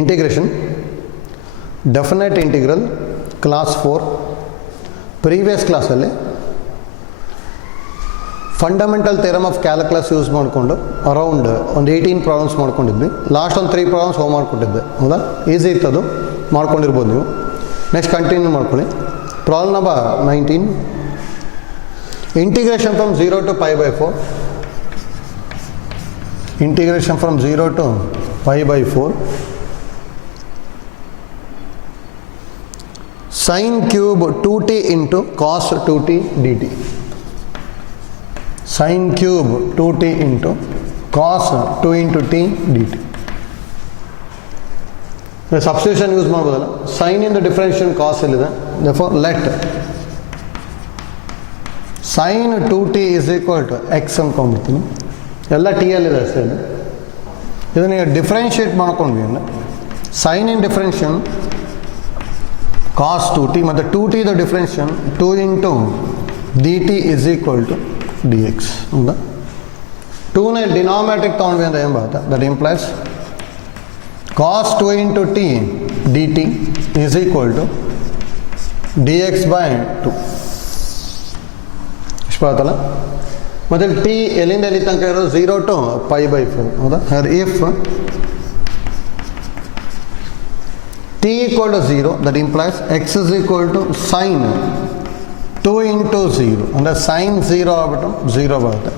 integration, definite integral, class 4. Previous class ಅಲ್ಲಿ fundamental theorem of calculus use ಮಾಡಿಕೊಂಡು around ಒಂದು 18 problems ಮಾಡ್ಕೊಂಡಿದ್ವಿ. Last ಒಂದು 3 ಪ್ರಾಬ್ಲಮ್ಸ್ ಹೋಮ್ ಮಾಡಿಕೊಟ್ಟಿದ್ದೆ, ಹೌದಾ? ಈಸಿ ಇತ್ತು, ಅದು ಮಾಡ್ಕೊಂಡಿರ್ಬೋದು ನೀವು. ನೆಕ್ಸ್ಟ್ ಕಂಟಿನ್ಯೂ ಮಾಡ್ಕೊಳ್ಳಿ. Problem number 19, integration from 0 to pi by 4. Integration from 0 to pi by 4. Sin cube 2t into cos 2t dt. Sin cube 2t into cos 2 into t dt. The substitution use ಮಾಡಬಹುದಲ್ಲ. Sin in the differential cos ಇಲ್ಲಿದೆ. Therefore let sin 2t is equal to x ಅನ್ಕೊಂಡ್ಬಿಡ್ತೀನಿ. ಎಲ್ಲ T ಅಲ್ಲಿದೆ ಅಷ್ಟೇ. ಇದನ್ನು differentiate ಮಾಡ್ಕೊಂಡ್ವಿ ಅಂದರೆ sign in ಡಿಫ್ರೆನ್ಷನ್ cos 2t ಮತ್ತು 2t the differentiation 2 into D T is equal to D X. ಹೌದಾ? 2ನ ಡಿನಾಮಿನೇಟಿಗೆ ತೊಗೊಂಡ್ವಿ ಅಂದರೆ ಏನು ಬರುತ್ತೆ? That implies cos 2 into T D T is equal to D X by 2. ಇಷ್ಟು ಬರುತ್ತಲ್ಲ. ಮತ್ತು ಟಿ ಎಲ್ಲಿಂದ ಎಲ್ಲಿ ತನಕ ಇರೋದು? 0 to pi by 4. ಹೌದಾ? If t equal to 0, that implies x is equal to sin 2 into 0. ಅಂದರೆ sin 0 ಆಗ್ಬಿಟ್ಟು 0 ಬರುತ್ತೆ.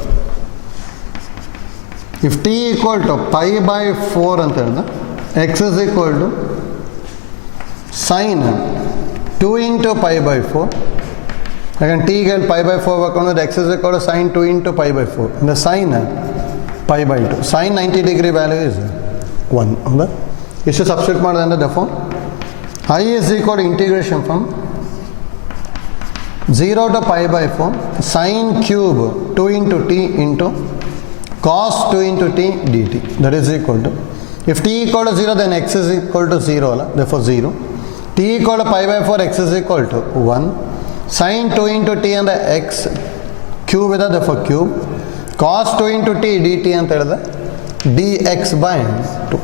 If t equal to pi by 4 ಅಂತ ಹೇಳಿದ್ರೆ x is equal to sin 2 into pi by 4. ಯಾಕಂದ್ರೆ ಟಿಗೆ ಪೈ ಬೈ 4 ಬೇಕಂದ್ರೆ X is equal to sine 2 into pi by 4 ಅಂದರೆ sine pi by 2. Sine 90 degree value is 1. ಹೌದಾ? ಇಷ್ಟು substitute ಮಾಡಿದೆ ಅಂದರೆ therefore I is equal to integration from 0 to pi by 4 sine cube 2 into T into cos 2 into T D T. That is equal to if T equal to 0 then X is equal to 0 ಅಲ್ಲ. ದಫೋರ್ 0. T equal to pi by 4 x is equal to 1. sin 2 into t ಅಂದರೆ x cube ಇದೆ, therefore cube. Cos 2 into t dt ಅಂತ ಹೇಳಿದ್ರೆ d X by 2.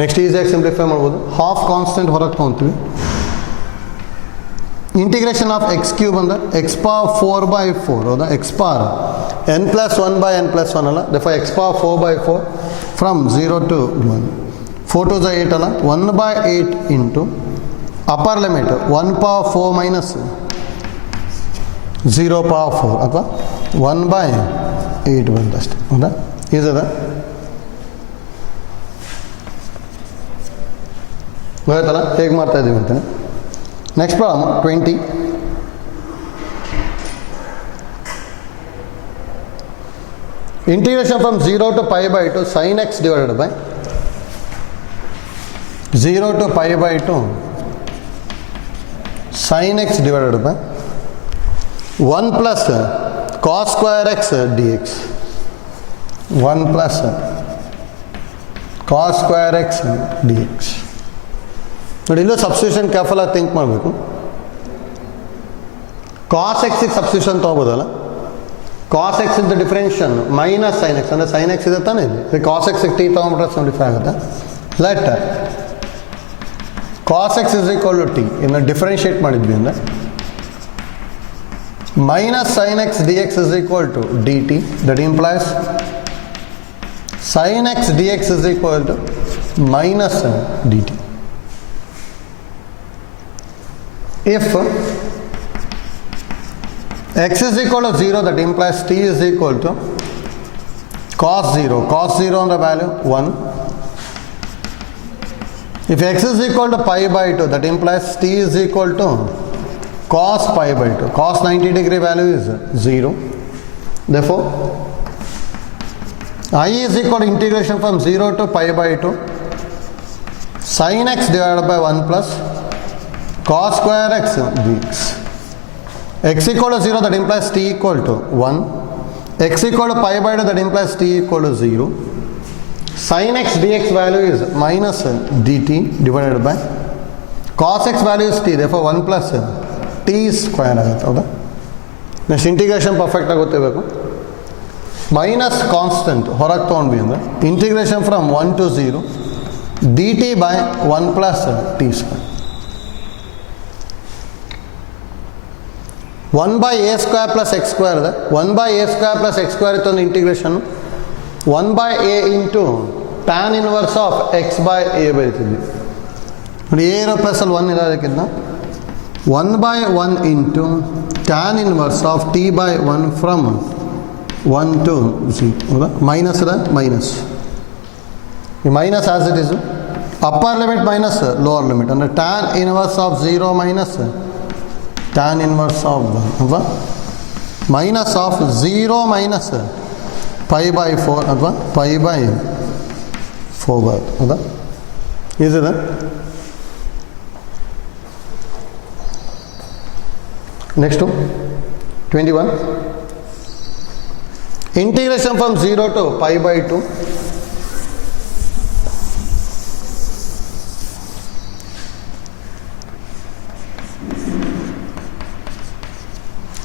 Next ಈಸಿಯಾಗಿ simplify ಮಾಡ್ಬೋದು. Half constant ಹೊರಗೆ ತೊಗೊತೀವಿ. Integration of x cube ಅಂದರೆ x power 4 by 4. ಹೌದಾ? X power n plus 1 by n plus 1 ಅಲ್ಲ. therefore x power 4 by 4 from 0 to 1. 4 to 8 ಅಲ್ಲ. 1 by 8 into upper limit 1 power 4 minus 0 power 4 ಅಥವಾ 1 by 8 ಬಂದಷ್ಟೇ. ಹೌದಾ? ಈಸದ ಗೊತ್ತಾಯ್ತಲ್ಲ ಹೇಗೆ ಮಾಡ್ತಾ ಇದ್ದೀವಿ ಅಂತಲೇ. Next problem 20. Integration from 0 to pi by 2 sin x divided by 0 to pi by 2 sin x divided by 1 plus cos square x dx. 1 plus cos square x dx. ನೋಡಿ, ಇಲ್ಲೂ substitution careful ಆಗಿ think ಮಾಡಬೇಕು. ಕಾಸ್ ಎಕ್ಸಿಗೆ substitution ತೊಗೋಬೋದಲ್ಲ. Cos X ಇಂದ differentiation minus sine X ಅಂದರೆ sine X ಇದೆ ತಾನೇ. ಇಲ್ಲಿ cos ಎಕ್ಸಿಗೆ ಟಿ ತೊಗೊಂಡ್ಬಿಟ್ರೆ 75 ಆಗುತ್ತೆ. Let cos X is equal to T ಇನ್ನು ಡಿಫ್ರೆನ್ಷಿಯೇಟ್ ಮಾಡಿದ್ವಿ ಅಂದರೆ minus sine X D X is equal to D T. That implies sine X D X is equal to minus D T. If X is equal to 0 that implies T is equal to cos 0. Cos 0 ಅಂದರೆ value 1. If x is equal to pi by 2, that implies t is equal to cos pi by 2. Cos 90 degree value is 0. Therefore, I is equal to integration from 0 to pi by 2 sin x divided by 1 plus cos square x dx. X equal to 0, that implies t equal to 1. X equal to pi by 2, that implies t equal to 0. Sin x dx value is minus dt divided by cos x value is t, therefore 1 plus t square ಆಗುತ್ತೆ. ಹೌದಾ? Next integration perfect ಆಗಿ ಗೊತ್ತಿರಬೇಕು. Minus constant ಹೊರಗೆ ತೊಗೊಂಡ್ವಿ ಅಂದರೆ integration from 1 to 0 dt by 1 plus t square. 1 by a square plus x square ಇದೆ. 1 by a square plus x square ಇತ್ತೊಂದು integration 1 by a into tan inverse of x by a ಬರೀತಿದ್ವಿ ನೋಡಿ. a ಇರೋ ಪ್ಲಸಲ್ಲಿ 1 ಇರೋದಕ್ಕಿಂತ 1 by 1 into tan inverse of t by 1 from 1 to 0 ಹೌದಾ. Minus ಇದೆ minus ಈ minus as it is upper limit minus lower limit ಅಂದರೆ tan inverse of 0 minus tan inverse of 1 ಅಥವಾ minus of 0 minus pi by 4 ಅಥವಾ pi by 4 ಹೌದಾ. ಇದಿದೆ next 21 integration from 0 to pi by 2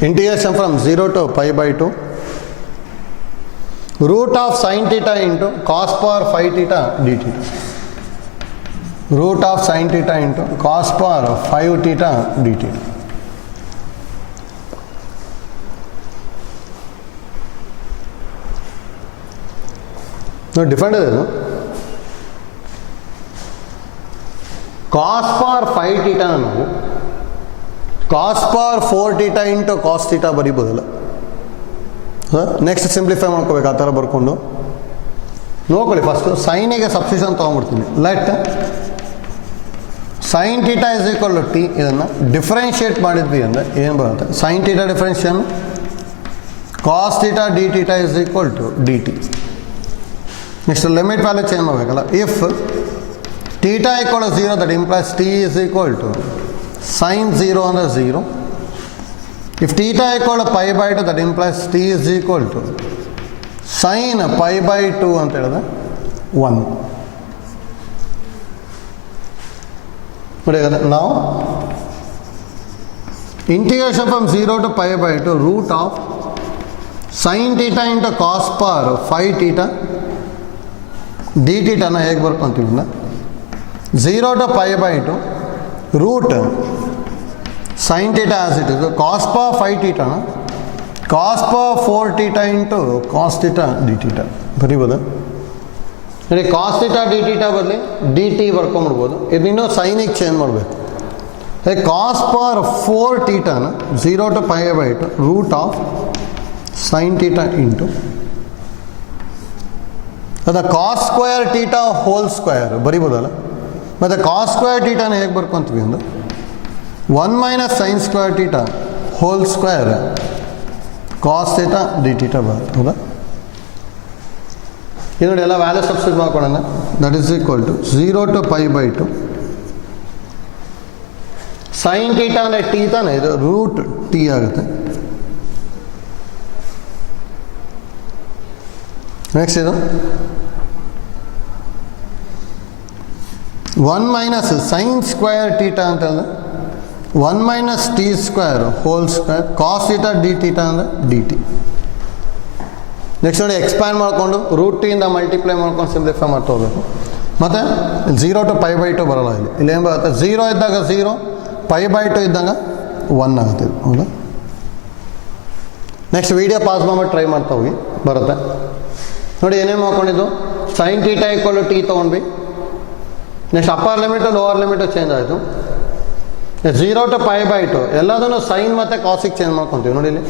integration from 0 to pi by 2 root of sin theta into cos power 5 theta d theta. Root of sin theta into cos power 5 theta d theta. No different is no? Cos power 5 theta ನಾವು cos power 4 theta into cos theta ಬರೀಬೋದಲ್ಲ. Next simplify ಮಾಡ್ಕೋಬೇಕು ಆ ಥರ ಬರ್ಕೊಂಡು ನೋಡ್ಕೊಳ್ಳಿ. First ಸೈನಿಗೆ substitution ತೊಗೊಂಡ್ಬಿಡ್ತೀನಿ. Let sine theta is equal to T. ಇದನ್ನು ಡಿಫ್ರೆನ್ಷಿಯೇಟ್ ಮಾಡಿದ್ವಿ ಅಂದರೆ ಏನು ಬರುತ್ತೆ? Sine theta differentiation cos theta D theta is equal to D T. Next limit value change ಮಾಡಬೇಕಲ್ಲ. If theta equal to 0 that implies T is equal to sin 0 ಅಂದರೆ 0. If theta equal to pi by 2 that implies t is equal to sin pi by 2 ಅಂತ ಹೇಳಿದ್ರೆ 1. ನೋಡಿ ನಾವು integration from 0 to pi by 2 root of sin theta into cos power 5 theta d theta ನ ಹೇಗೆ ಬರ್ಕೊಂತೀವಿ ಅಂದರೆ 0 to pi by 2 root sine theta as it is cos power 5 ಥೀಟಾನ cos power 4 theta into cos theta D theta ಬರೀಬೋದು. ನೋಡಿ cos theta D theta ಬದಲಿ D T ಬರ್ಕೊಂಬಿಡ್ಬೋದು. ಇದು ಇನ್ನೂ ಸೈನಿಗೆ ಚೇಂಜ್ ಮಾಡಬೇಕು. ಕಾಸ್ ಪವರ್ 4 ಥೀಟಾನ 0 to pi by 2 root of sine theta into ಅದು cos square theta whole square ಬರೀಬೋದಲ್ಲ. ಮತ್ತು ಕಾಸ್ ಸ್ಕ್ವೇರ್ ಥೀಟಾನ ಹೇಗೆ ಬರ್ಕೊತೀವಿ ಅಂದರೆ 1 minus sine square theta whole square cos theta D theta ಬರುತ್ತೆ ಹೌದಾ. ಇದು ನೋಡಿ ಎಲ್ಲ ವ್ಯಾಲ್ಯೂ ಸಬ್ಸ್ಟಿಟ್ಯೂಟ್ ಮಾಡ್ಕೊಳ್ಳೋಣ. That is equal to 0 to pi by 2 sine theta ಅಂದರೆ ಟಿ ತಾನೆ, ಇದು ರೂಟ್ ಟಿ ಆಗುತ್ತೆ. ನೆಕ್ಸ್ಟ್ ಇದು 1 ಮೈನಸ್ ಸೈನ್ ಸ್ಕ್ವೇರ್ ಥೀಟಾ ಅಂತ ಹೇಳಿದ್ರೆ 1 minus T square whole square cos theta D theta ಅಂದರೆ ಡಿ ಟಿ. ನೆಕ್ಸ್ಟ್ ನೋಡಿ ಎಕ್ಸ್ಪ್ಯಾಂಡ್ ಮಾಡಿಕೊಂಡು ರೂಟ್ ಟಿಯಿಂದ ಮಲ್ಟಿಪ್ಲೈ ಮಾಡ್ಕೊಂಡು ಸಿಂಪ್ಲಿಫೈ ಮಾಡ್ತಾ ಹೋಗಬೇಕು. ಮತ್ತು 0 to pi by 2 ಬರೋಲ್ಲ. ಇಲ್ಲಿ ಏನು ಬರುತ್ತೆ? 0 ಇದ್ದಾಗ 0, pi by 2 ಇದ್ದಾಗ 1 ಆಗುತ್ತೆ ಹೌದಾ. ನೆಕ್ಸ್ಟ್ ವೀಡಿಯೋ ಪಾಸ್ ಮಾಡ್ಬಿಟ್ಟು ಟ್ರೈ ಮಾಡ್ತಾ ಹೋಗಿ ಬರುತ್ತೆ. ನೋಡಿ ಏನೇನು ಮಾಡ್ಕೊಂಡಿದ್ದು ಸೈನ್ ಥೀಟಾ ಈಕ್ವಲ್ ಟಿ ತೊಗೊಂಡ್ವಿ. Next upper limit lower limit change ಆಯಿತು. 0 to pi by 2 ಎಲ್ಲದನ್ನು ಸೈನ್ ಮತ್ತು ಕಾಸಿಗೆ ಚೇಂಜ್ ಮಾಡ್ಕೊತೀವಿ. ನೋಡಿ ಇಲ್ಲಿ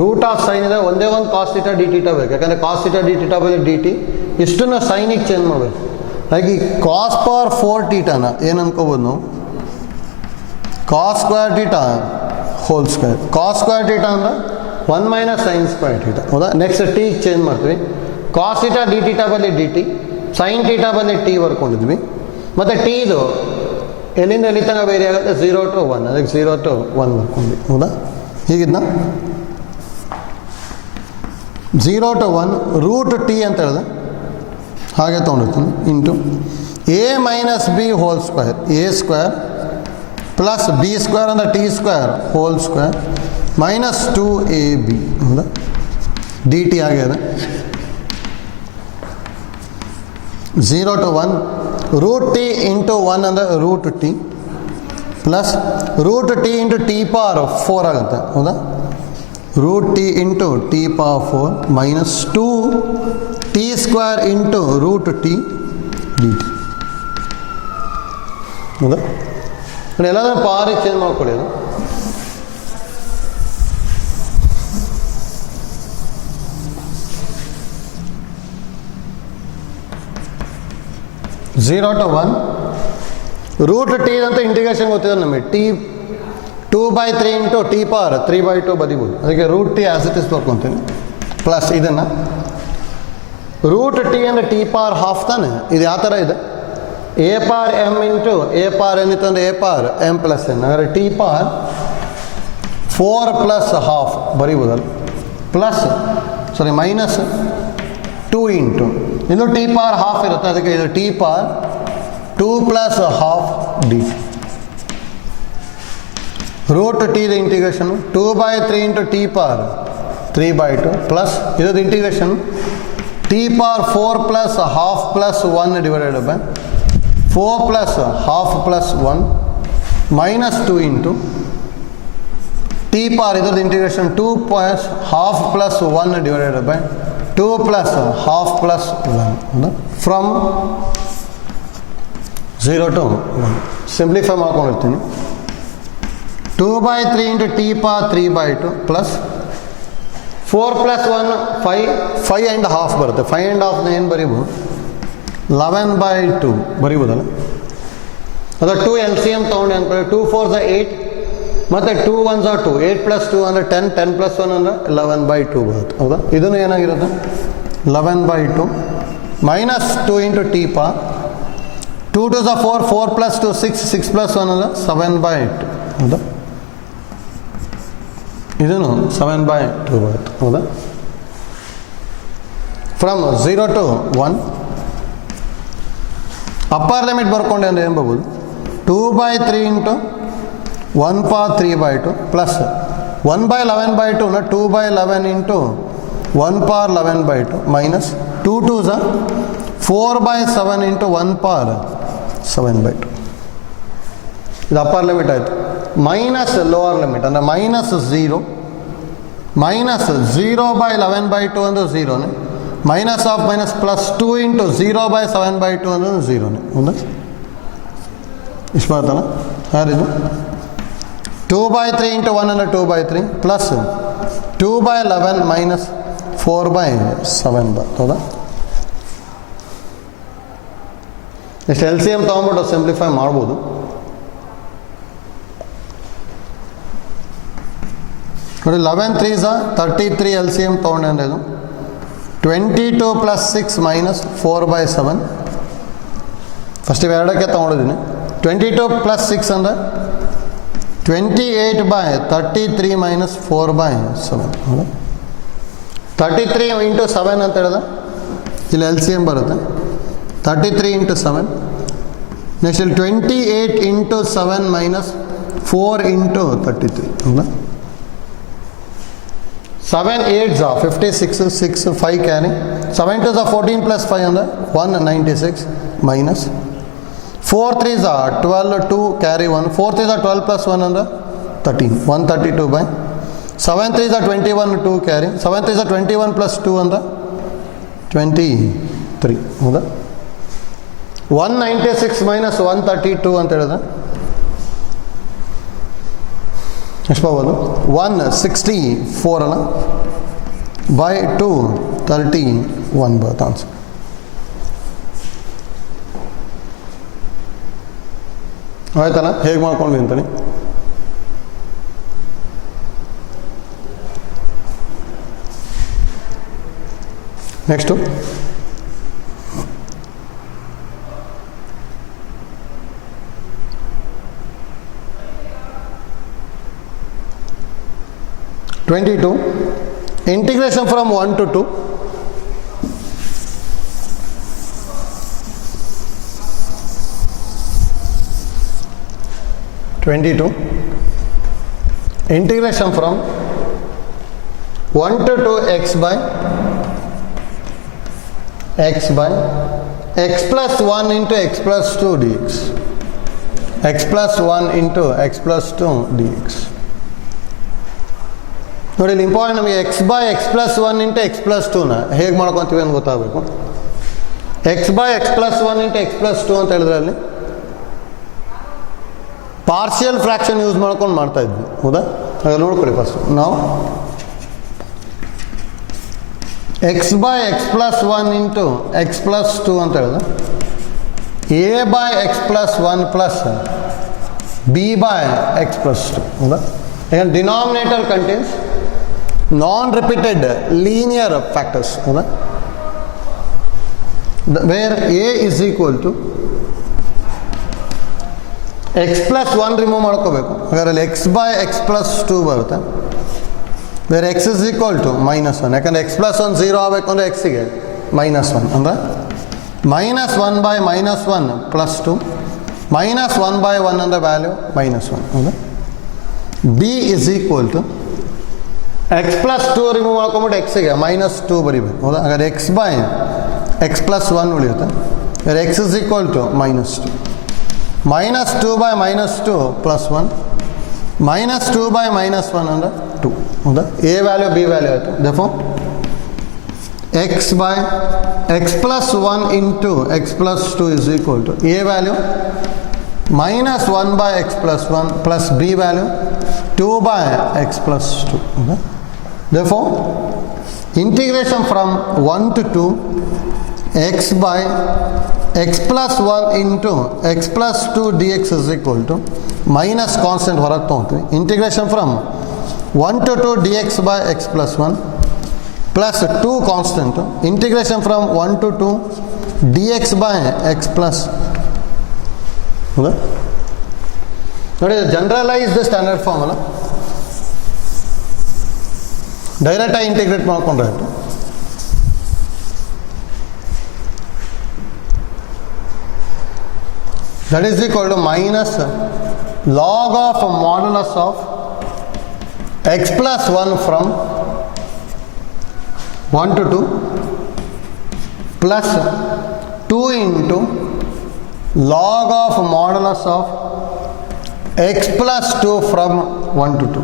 ರೂಟ್ ಆಫ್ ಸೈನ್ ಇದೆ, ಒಂದೇ ಒಂದು ಕಾಸ್ ಥೀಟಾ ಡಿ ಥೀಟಾ ಬೇಕು. ಯಾಕಂದರೆ ಕಾಸ್ ಥೀಟಾ ಡಿ ಥೀಟಾ ಬದಲು ಡಿ ಟಿ ಇಷ್ಟನ್ನು ಸೈನಿಗೆ ಚೇಂಜ್ ಮಾಡಬೇಕು. ಹಾಗೆ ಈ ಕಾಸ್ ಪವರ್ 4 ಥೀಟಾನ ಏನು ಅನ್ಕೋಬೋದು ನಾವು cos square theta whole square. Cos square theta ಅಂದರೆ 1 ಮೈನಸ್ ಸೈನ್ ಸ್ಕ್ವೇರ್ ಥೀಟಾ ಹೌದಾ. ನೆಕ್ಸ್ಟ್ ಟಿಗೆ ಚೇಂಜ್ ಮಾಡ್ತೀವಿ. ಕಾಸ್ ಥೀಟಾ ಡಿ ಥೀಟಾ ಬದಲು ಡಿ ಟಿ, ಸೈನ್ ಥೀಟಾ ಬದಲು ಟಿ ಬರ್ಕೊಂಡಿದ್ವಿ. ಮತ್ತು ಟಿ ಇದು ಎಲ್ಲಿಂದ ಎಲ್ಲಿ ತನಕ ಬೇರೆ ಆಗುತ್ತೆ? 0 to 1, ಅದಕ್ಕೆ 0 to 1 ಬರ್ಕೊಂಡ್ವಿ ಹೌದಾ. ಹೀಗಿದ್ನ 0 to 1 ರೂಟ್ ಟಿ ಅಂತ ಹೇಳಿದೆ ಹಾಗೆ ತೊಗೊಂಡಿರ್ತೀನಿ into A minus B whole square A square plus B square ಅಂದರೆ T square whole square minus 2ab ಹೌದಾ ಡಿ ಟಿ ಆಗಿದೆ. 0 to 1 root t into 1 ಅಂದರೆ root t plus root t into t power 4 ಆಗುತ್ತೆ ಹೌದಾ. root t into t power 4 minus 2 t square into root t dt ಹೌದಾ. ಎಲ್ಲಾದ್ರೂ power change ಮಾಡ್ಕೊಳ್ಳಿ. ಅದು 0 to 1 root t ಅಂತ integration ಗೊತ್ತಿದೆ ನಮಗೆ. ಟಿ 2/3 ಇಂಟು ಟಿ ಪವರ್ 3/2 ಬದಿಬೋದು. ಅದಕ್ಕೆ ರೂಟ್ ಟಿ ಆಸಿಟಿಸ್ ಬರ್ಕೊತೀನಿ ಪ್ಲಸ್ ಇದನ್ನು ರೂಟ್ ಟಿ ಅಂದರೆ ಟಿ ಪವರ್ ಹಾಫ್ ತಾನೆ. ಇದು ಯಾವ ಥರ ಇದೆ, a power m into a power n ಇತ್ತು ಅಂದರೆ a power m plus n. ಅಂದರೆ ಟಿ ಪವರ್ 4 ಪ್ಲಸ್ ಹಾಫ್ ಬರೀಬೋದಲ್ಲ, ಪ್ಲಸ್ ಮೈನಸ್ 2 ಇಂಟು ಇದು ಟಿ ಪವರ್ ಹಾಫ್ ಇರುತ್ತೆ. ಅದಕ್ಕೆ ಇದು t power 2 plus half d t. Root t ದ integration 2/3 into t power 3/2 plus ಇದು integration t power 4 plus half plus 1 divided by 4 plus half plus 1 minus 2 into t power ಇದರದ್ದು integration 2 plus half plus 1 divided by 2 plus half plus 1 from 0 to 1. Simplify ಮಾಡ್ಕೊಂಡಿರ್ತೀನಿ. 2/3 into t power 3/2 plus 4 plus 1 5 and half ಬರುತ್ತೆ. 5 and ಹಾಫ್ನ ಏನು ಬರೀಬೋದು, 11/2 ಬರೀಬೋದಲ್ಲ. ಅದು 2 L C M ತೊಗೊಂಡು ಅನ್ಕೊಳ್ಳಿ. 2 4s 8 ಮತ್ತು 2 1s 2. 8 plus 2 ಅಂದರೆ 10, 10 plus 1 ಅಂದರೆ 11/2 ಬರುತ್ತೆ ಹೌದಾ. ಇದನ್ನು ಏನಾಗಿರುತ್ತೆ 11/2 minus 2 into t power 2 2s 4, 4 plus 2 6, 6 plus 1 ಅಂದರೆ 7/2 ಹೌದಾ. ಇದನ್ನು 7/2 ಬರುತ್ತೆ ಹೌದಾ. ಫ್ರಮ್ 0 to 1 ಅಪ್ಪರ್ ಲಿಮಿಟ್ ಬರ್ಕೊಂಡೆ ಅಂದರೆ ಏನು ಬರ್ಬೋದು, 2/3 ಇಂಟು 1 ಪವರ್ 3/2 ಪ್ಲಸ್ 1/11/2 ನ 2/11 into 1 power 11/2 minus 2 2s 4/7 into 1 power 7/2. ಇದು ಅಪ್ಪರ್ ಲಿಮಿಟ್ ಆಯಿತು. ಮೈನಸ್ ಲೋವರ್ ಲಿಮಿಟ್ ಅಂದರೆ ಮೈನಸ್ 0 ಮೈನಸ್ 0/11/2 ಅಂದರೆ 0ನೇ, minus of minus plus 2 into 0/7/2 ಅಂದರೆ 0ನೇ ಹೌದಾ. ಇಷ್ಟು ಬರ್ತಲ್ಲ ಯಾರಿದು 2/3 ಇಂಟು 1 ಅಂದರೆ 2/3 ಪ್ಲಸ್ 2/11 ಮೈನಸ್ 4/7 ಬರ್ತದೆ ಹೌದಾ. ಇಷ್ಟು ಎಲ್ ಸಿ ಎಮ್ ತೊಗೊಂಡ್ಬಿಟ್ಟು ಸಿಂಪ್ಲಿಫೈ ಮಾಡ್ಬೋದು. ನೋಡಿ 11 3s 33 ಎಲ್ ಸಿ ಎಮ್ ತೊಗೊಂಡೆ ಅಂದರೆ ಇದು 22 ಪ್ಲಸ್ 6 ಮೈನಸ್ 4/7. ಫಸ್ಟ್ ಇವೆರಡಕ್ಕೆ ತೊಗೊಂಡಿದ್ದೀನಿ. 22 ಪ್ಲಸ್ 6 ಅಂದರೆ 28/33 ಮೈನಸ್ 4/7 ಹೌದಾ. 33 ಇಂಟು 7 ಅಂತ ಹೇಳಿದ್ರೆ ಇಲ್ಲಿ ಎಲ್ ಸಿ ಎಮ್ ಬರುತ್ತೆ 33 ಇಂಟು 7. ನೆಕ್ಸ್ಟ್ ಇಲ್ಲಿ 28 ಇಂಟು 7 ಮೈನಸ್ 4 ಇಂಟು 33 ಹೌದಾ. 7 8s 56, 6 5 ಕ್ಯಾರಿ 7 2s 14 ಪ್ಲಸ್ 5 ಅಂದರೆ 196 minus 4 3s 12 2 carry 1 4 3s 12 plus 1 ಅಂದರೆ 13 132 by 7 3s 21 2 carry 7 3s 21 plus 2 ಅಂದರೆ 23 ಹೌದಾ. 196 ಮೈನಸ್ 132 ಅಂತ ಹೇಳಿದ್ರೆ ಎಷ್ಟು ಬರ್ಬೋದು 164 ಅಲ್ಲ ಬೈ 231 ಬರುತ್ತೆ ಆನ್ಸರ್. ಆಯ್ತಲ್ಲ, ಹೇಗೆ ಮಾಡ್ಕೊಂಡ್ವಿ ಅಂತಾನೆ. Next 22 integration from 1 to 2 22 integration from 1 to 2 x by x plus 1 into x plus 2 dx. x plus 1 into x plus 2 dx. ನೋಡಿ ಇಲ್ಲಿ ಇಂಪಾರ್ಟೆಂಟ್ ನಮಗೆ x by x plus one into x plus ಟೂನ ಹೇಗೆ ಮಾಡ್ಕೊತೀವಿ ಅಂತ ಗೊತ್ತಾಗಬೇಕು. X by x plus one into x plus two ಅಂತ ಹೇಳಿದ್ರೆ ಅಲ್ಲಿ ಪಾರ್ಷಿಯಲ್ ಫ್ರ್ಯಾಕ್ಷನ್ ಯೂಸ್ ಮಾಡ್ಕೊಂಡು ಮಾಡ್ತಾ ಇದ್ವಿ, ಹೌದಾ? ಆಗ ನೋಡ್ಕೊಳ್ಳಿ ಫಸ್ಟ್ ನಾವು X by x plus one into x plus two ಅಂತ ಹೇಳಿದ್ರೆ A by x plus one plus b by x plus to, ಹೌದಾ? ಯಾಕಂದ್ರೆ denominator contains non-repeated linear factors, where a is equal to x plus 1 remove ಮಾಡ್ಕೋಬೇಕು. ಹಾಗಾದ್ರೆ x by x plus 2 ಬರುತ್ತೆ, where x is equal to minus 1. ಯಾಕಂದರೆ x plus 1 0 ಆಗಬೇಕು ಅಂದರೆ xಗೆ minus 1 ಅಂದರೆ minus 1 by minus 1 plus 2 minus 1 by 1 ಅಂದರೆ value minus 1, ಹೌದಾ? b is equal to x plus 2 remove ಮಾಡ್ಕೊಂಬಿಟ್ಟು ಎಕ್ಸ್ಗೆ minus 2 ಬರೀಬೇಕು, ಹೌದಾ? ಹಾಗಾದ್ರೆ x by x plus 1 ಉಳಿಯುತ್ತೆ, where x is equal to minus 2. minus 2 by minus 2 plus 1 minus 2 by minus 1 ಅಂದರೆ 2, ಹೌದಾ? a ವ್ಯಾಲ್ಯೂ b ವ್ಯಾಲ್ಯೂ ಆಯಿತು. therefore x by x plus 1 into x plus 2 is equal to a value minus 1 by x plus 1 plus b value 2 by x plus 2. Okay? Therefore, integration from 1 to 2 x by x plus 1 into x plus 2 dx is equal to minus constant ಹೊರಗೆ ತೊಗೊಳ್ತೀವಿ. integration from 1 to 2 dx by x plus 1 plus 2 constant. integration from 1 to 2 dx by x plus, ಹೌದಾ? ನೋಡಿ generalise the standard form ಅಲ್ಲ, ಡೈರೆಕ್ಟಾಗಿ integrate ಮಾಡ್ಕೊಂಡ್ರೆ ಆಯಿತು. That is equal to minus log of modulus of x plus 1 from 1 to 2 plus 2 into log of modulus of x plus 2 from 1 to 2.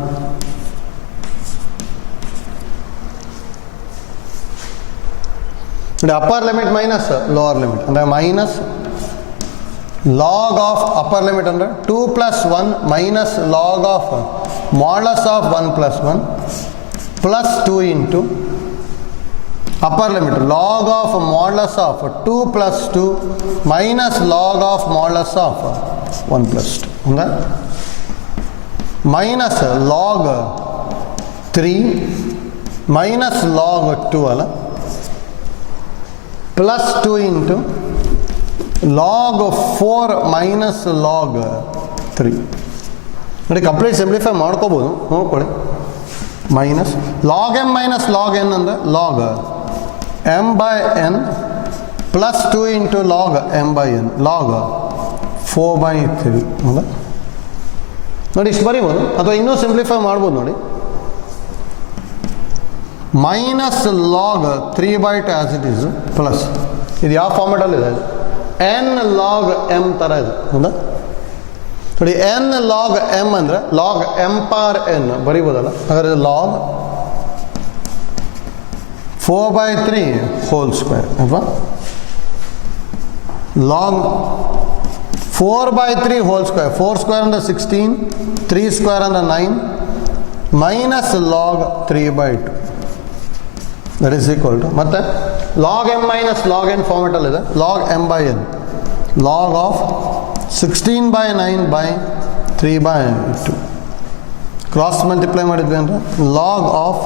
The upper limit minus lower limit, and the minus log of upper limit under 2 plus 1 minus log of modulus of 1 plus 1 plus 2 into upper limit log of modulus of 2 plus 2 minus log of modulus of 1 plus 2, okay? minus log 3 minus log 2 ಅಲ್ಲ plus 2 into log 4 minus log 3. ನೋಡಿ complete simplify ಮಾಡ್ಕೋಬೋದು, ನೋಡ್ಕೊಳ್ಳಿ. Minus log m minus log n ಅಂದರೆ log m by n plus 2 into log m by n log 4 by 3, ಹೌದಾ? ನೋಡಿ ಇಷ್ಟು ಬರೀಬೋದು, ಅಥವಾ ಇನ್ನೂ ಸಿಂಪ್ಲಿಫೈ ಮಾಡ್ಬೋದು. ನೋಡಿ minus log 3 by 2 as it is plus ಇದು ಯಾವ ಫಾರ್ಮೆಟಲ್ಲಿದೆ, n log m ಥರ ಇದೆ, ಹೌದಾ? ನೋಡಿ n log m ಅಂದರೆ log m ಪವರ್ n ಬರೀಬೋದಲ್ಲ, ಹಾಗಾದ್ರೆ ಲಾಗ್ 4 by 3 whole square, ಅಥವಾ log 4 by 3 whole square, 4 square under 16, 3 square under 9 minus log 3 by 2, that is equal to ಮತ್ತೆ log m minus log n format ಅಲ್ಲಿ ಇದೆ, log m by n log of 16 by 9 by 3 by 2 cross multiply ಮಾಡಿದ್ವಿ ಅಂದರೆ log of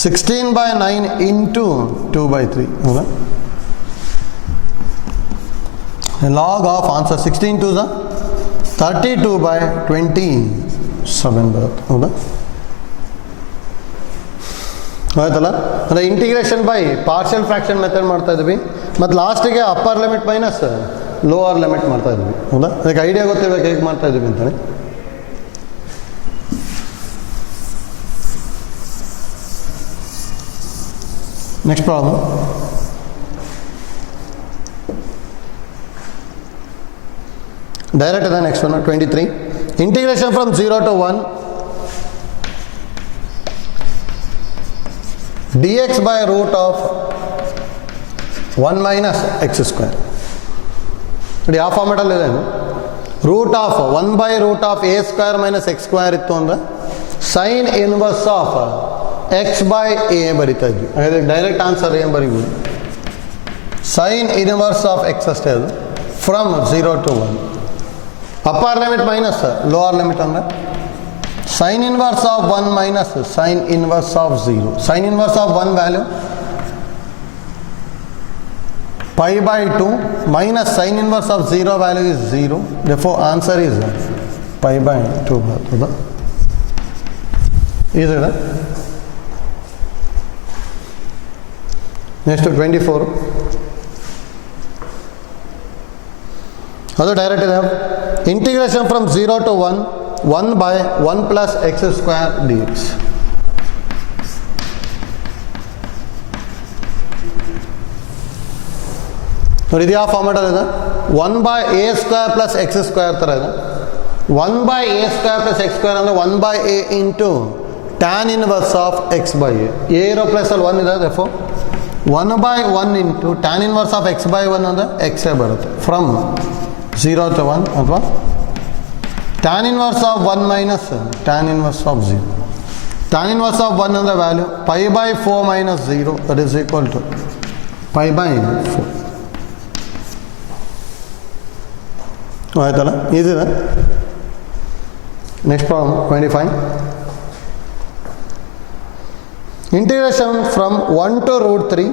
16 by 9 into 2 by 3, ಹೌದಾ? log of answer 16 2 32 by 27 ಬರುತ್ತೆ, ಹೌದಾ? ಆಯ್ತಲ್ಲ? ಅಂದರೆ integration by partial fraction method ಮಾಡ್ತಾ ಇದ್ವಿ, ಮತ್ತು ಲಾಸ್ಟಿಗೆ upper limit minus lower limit ಮಾಡ್ತಾ ಇದ್ವಿ, ಹೌದಾ? ಅದಕ್ಕೆ ಐಡಿಯಾ ಗೊತ್ತಿರಬೇಕು ಹೇಗೆ ಮಾಡ್ತಾ ಇದ್ವಿ ಅಂತೇಳಿ. Next problem. ಡೈರೆಕ್ಟ್ ಇದೆ. Next one 23. Integration from 0 to 1 dx by root of 1 minus x square. ನೋಡಿ ಯಾವ ಫಾರ್ಮೆಟಲ್ಲಿ ಇದೆ, root of 1 by root of a square minus x square ಇತ್ತು ಅಂದರೆ sine inverse of x by a ಬರಿತಾ ಇದ್ವಿ. ಹಾಗಾದರೆ direct answer ಏನು ಬರೀಬೋದು, ಸೈನ್ ಇನ್ವರ್ಸ್ ಆಫ್ ಎಕ್ಸ್ ಅಷ್ಟೇ ಅದು. From 0 to 1 upper limit minus lower limit ಅಂದರೆ sine inverse of 1 minus sine inverse of 0. Sine inverse of 1 value pi by 2 minus sin inverse of 0 value is 0. Therefore answer is pi by 2 ಬರ್ತದೆ. ಇದೆ. Next 24. ಅದು direct ಇದೆ. Integration from 0 to 1 1 by 1 plus x square dx. ನೋಡಿ ಇದು ಯಾವ ಫಾರ್ಮೆಟಲ್ಲಿ ಇದೆ, 1 by a square plus x square ಥರ ಇದೆ. 1 by a square plus x square ಅಂದರೆ 1 by a into tan inverse of x by a. a ಇರೋ ಪ್ಲೇಸಲ್ಲಿ 1 ಇದೆ. therefore 1 by 1 into tan inverse of x by 1 ಅಂದರೆ x ಬರುತ್ತೆ. From 0 to 1 ಅಥವಾ tan inverse of 1 minus tan inverse of 0. tan inverse of 1 ಅಂದರೆ value pi by 4 minus 0 that is equal to pi by 4. ಆಯ್ತಲ್ಲ, ಈಸಿದೆ. Next problem 25. Integration from 1 to root 3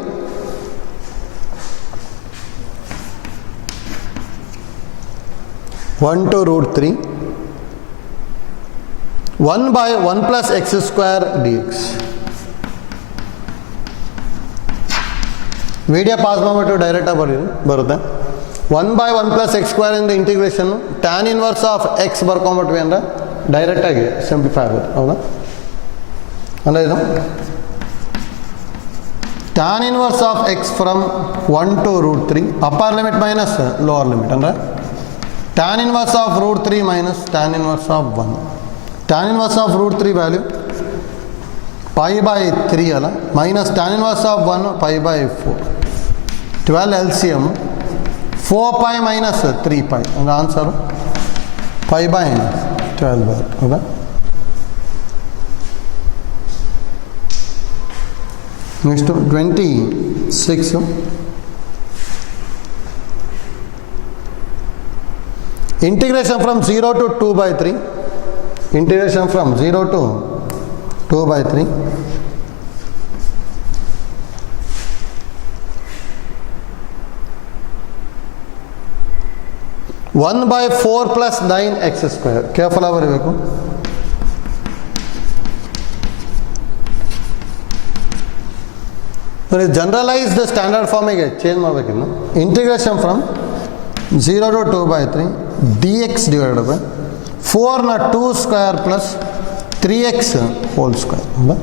1 to root 3 1 by 1 plus x square dx. Video pause ಮಾಡಿಬಿಟ್ಟು ಡೈರೆಕ್ಟಾಗಿ ಬರುತ್ತೆ. 1 by 1 plus x square ಇಂದ integration tan inverse of x ಬರ್ಕೊಂಬಿಟ್ವಿ ಅಂದರೆ ಡೈರೆಕ್ಟಾಗಿ simplify ಆಗುತ್ತೆ. ಹೌದಾ, ಅಂದರೆ ಇದು tan inverse of x from 1 to root 3 upper limit minus lower limit ಅಂದರೆ tan inverse of root 3 minus tan inverse of 1. Tan inverse of root 3 value pi by 3 ಅಲ್ಲ, minus tan inverse of 1 pi by 4. 12 LCM 4 pi minus 3 pi ಅಂದರೆ answer pi by 12 ಬರುತ್ತೆ. ಹೌದಾ, next 26. Integration from 0 to 2 by 3 integration from 0 to 2 by 3 1 by 4 plus 9 x square. Careful ಆಗಿ ಬರೀಬೇಕು. ನೋಡಿ, generalised standard ಫಾರ್ಮಿಗೆ change ಮಾಡಬೇಕಿನ್ನು. Integration from 0 to 2 by 3 dx divided by 4ನ 2 square plus 3x whole square. ಹೌದಾ,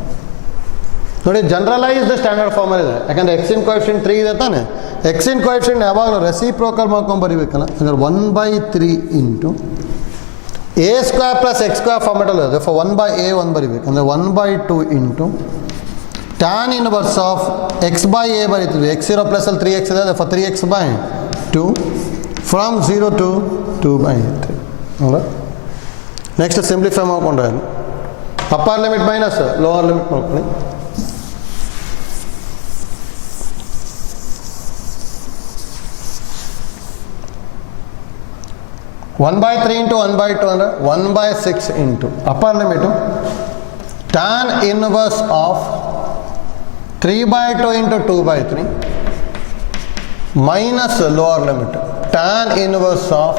ನೋಡಿ ಜನರಲೈಸ್ಡ್ ಸ್ಟ್ಯಾಂಡರ್ಡ್ ಫಾರ್ಮಲ್ಲಿ ಇದೆ. ಯಾಕಂದರೆ ಎಕ್ಸಿನ್ ಕೋಎಫಿಷಿಯಂಟ್ 3 ಇದೆ ತಾನೆ. ಎಕ್ಸಿನ್ ಕೋಎಫಿಷಿಯಂಟ್ ಯಾವಾಗಲೂ ರೆಸಿಪ್ರೋಕಲ್ ಮಾಡ್ಕೊಂಡು ಬರೀಬೇಕಲ್ಲ. ಅಂದರೆ 1 by 3 into a square plus x square ಫಾರ್ಮೆಟಲ್ಲಿ ಇದೆ. ಫಾರ್ 1 by a 1 ಬರೀಬೇಕು. ಅಂದರೆ 1 by 2 into tan inverse of x by a ಬರೀತೀವಿ. ಎಕ್ಸ್ ಇರೋ ಪ್ಲಸಲ್ಲಿ 3x ಇದೆ. For 3x by 2 from 0 to 2 by 3. ಹೌದಾ, ನೆಕ್ಸ್ಟ್ ಸಿಂಪ್ಲಿಫೈ ಮಾಡ್ಕೊಂಡ್ರೆ upper limit minus lower limit ಮಾಡ್ಕೊಳ್ಳಿ. ಒನ್ ಬೈ 3 ಇಂಟು 1 by 2 ಅಂದರೆ 1 by 6 into upper limit tan inverse of 3 by 2 into 2 by 3 minus lower limit tan inverse of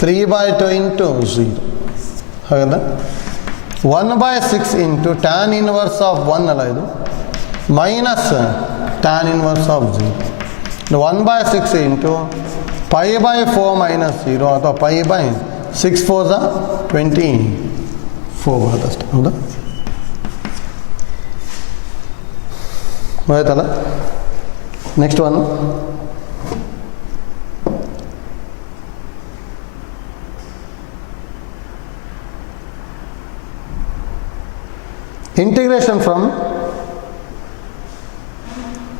3 by 2 into 0. ಹಾಗಾದ್ರೆ 1 by 6 into tan inverse of 1 ಅಲ್ಲ ಇದು, minus tan inverse of 0. 1 by 6 into pi by 4 minus 0 ಅಥವಾ pi by 6 4 24 ಬರುತ್ತಷ್ಟೆ. ಹೌದಾ, ಆಯ್ತಲ್ಲ. Next one integration from